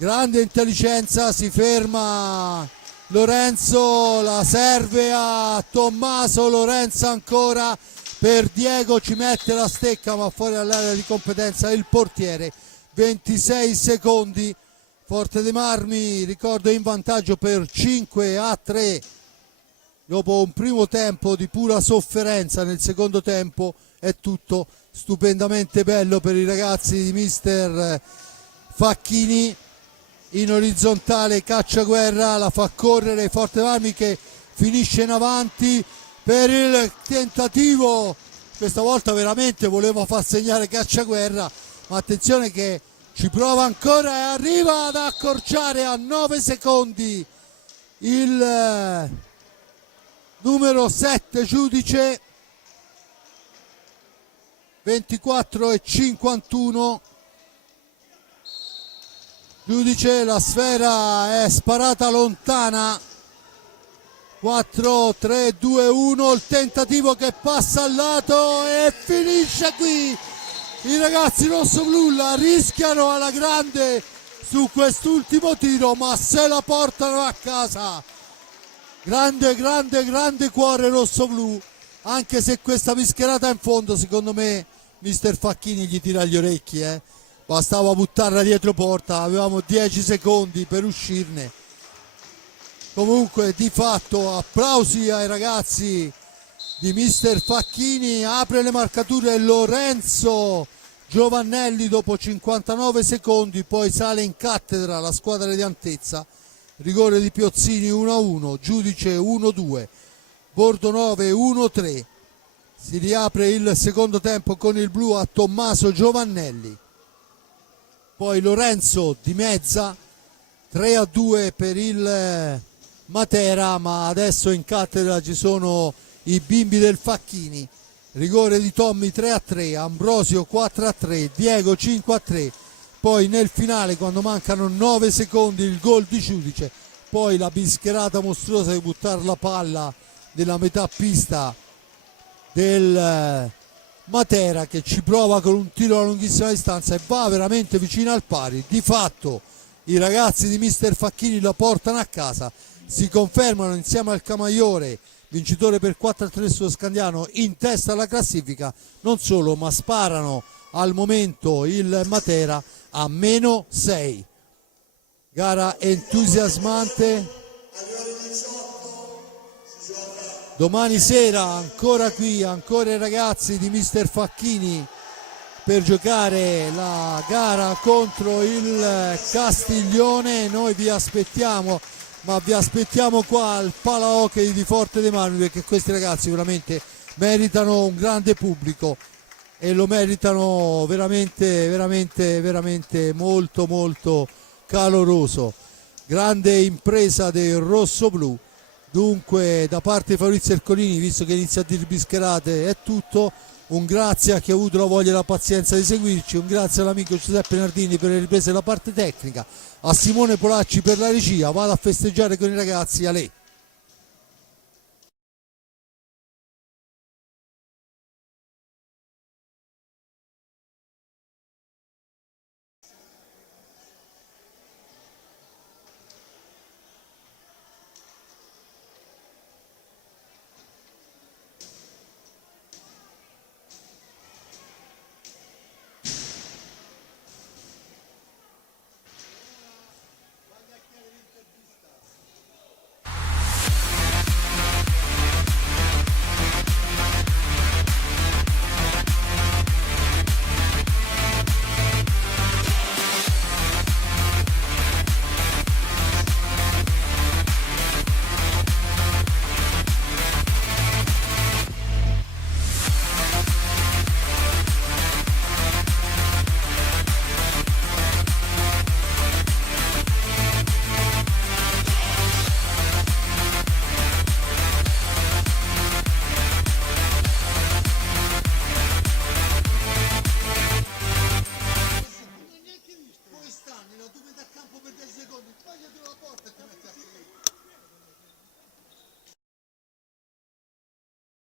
Grande intelligenza, si ferma Lorenzo, la serve a Tommaso, Lorenzo ancora per Diego, ci mette la stecca ma fuori dall'area di competenza il portiere. 26 secondi, Forte dei Marmi, ricordo, in vantaggio per 5-3 dopo un primo tempo di pura sofferenza. Nel secondo tempo è tutto stupendamente bello per i ragazzi di mister Facchini. In orizzontale Cacciaguerra, la fa correre Forte dei Marmi che finisce in avanti per il tentativo, questa volta veramente voleva far segnare Cacciaguerra, ma attenzione che ci prova ancora e arriva ad accorciare a 9 secondi il numero 7 Giudice. 24,51. Giudice, la sfera è sparata lontana. 4, 3, 2, 1, il tentativo che passa al lato e finisce qui. I ragazzi rossoblù la rischiano alla grande su quest'ultimo tiro, ma se la portano a casa. Grande, grande, grande cuore rossoblù, anche se questa mischerata in fondo secondo me mister Facchini gli tira gli orecchi, bastava buttarla dietro porta, avevamo 10 secondi per uscirne. Comunque di fatto applausi ai ragazzi di mister Facchini. Apre le marcature Lorenzo Giovannelli dopo 59 secondi, poi sale in cattedra la squadra di Antezza. Rigore di Piozzini 1-1, Giudice 1-2, Bordanove 1-3. Si riapre il secondo tempo con il blu a Tommaso Giovannelli. poi Lorenzo di mezza, 3-2 per il Matera, ma adesso in cattedra ci sono i bimbi del Facchini. Rigore di Tommy 3-3, Ambrosio 4-3, Diego 5-3, poi nel finale quando mancano 9 secondi il gol di Ciudice, poi la bischerata mostruosa di buttare la palla della metà pista del Matera, che ci prova con un tiro a lunghissima distanza e va veramente vicino al pari. Di fatto i ragazzi di Mister Facchini la portano a casa, si confermano insieme al Camaiore vincitore per 4-3 sullo Scandiano in testa alla classifica. Non solo, ma sparano al momento il Matera a -6. Gara entusiasmante. Domani sera ancora qui, ancora i ragazzi di Mister Facchini per giocare la gara contro il Castiglione. Noi vi aspettiamo, ma vi aspettiamo qua al Palahockey di Forte dei Marmi, perché questi ragazzi veramente meritano un grande pubblico e lo meritano veramente, veramente, veramente molto molto caloroso. Grande impresa del rosso-blu. Dunque da parte di Fabrizio Ercolini, visto che inizia a dire bischerate, è tutto. Un grazie a chi ha avuto la voglia e la pazienza di seguirci, un grazie all'amico Giuseppe Nardini per le riprese della parte tecnica, a Simone Polacci per la regia. Vado a festeggiare con i ragazzi, Ale.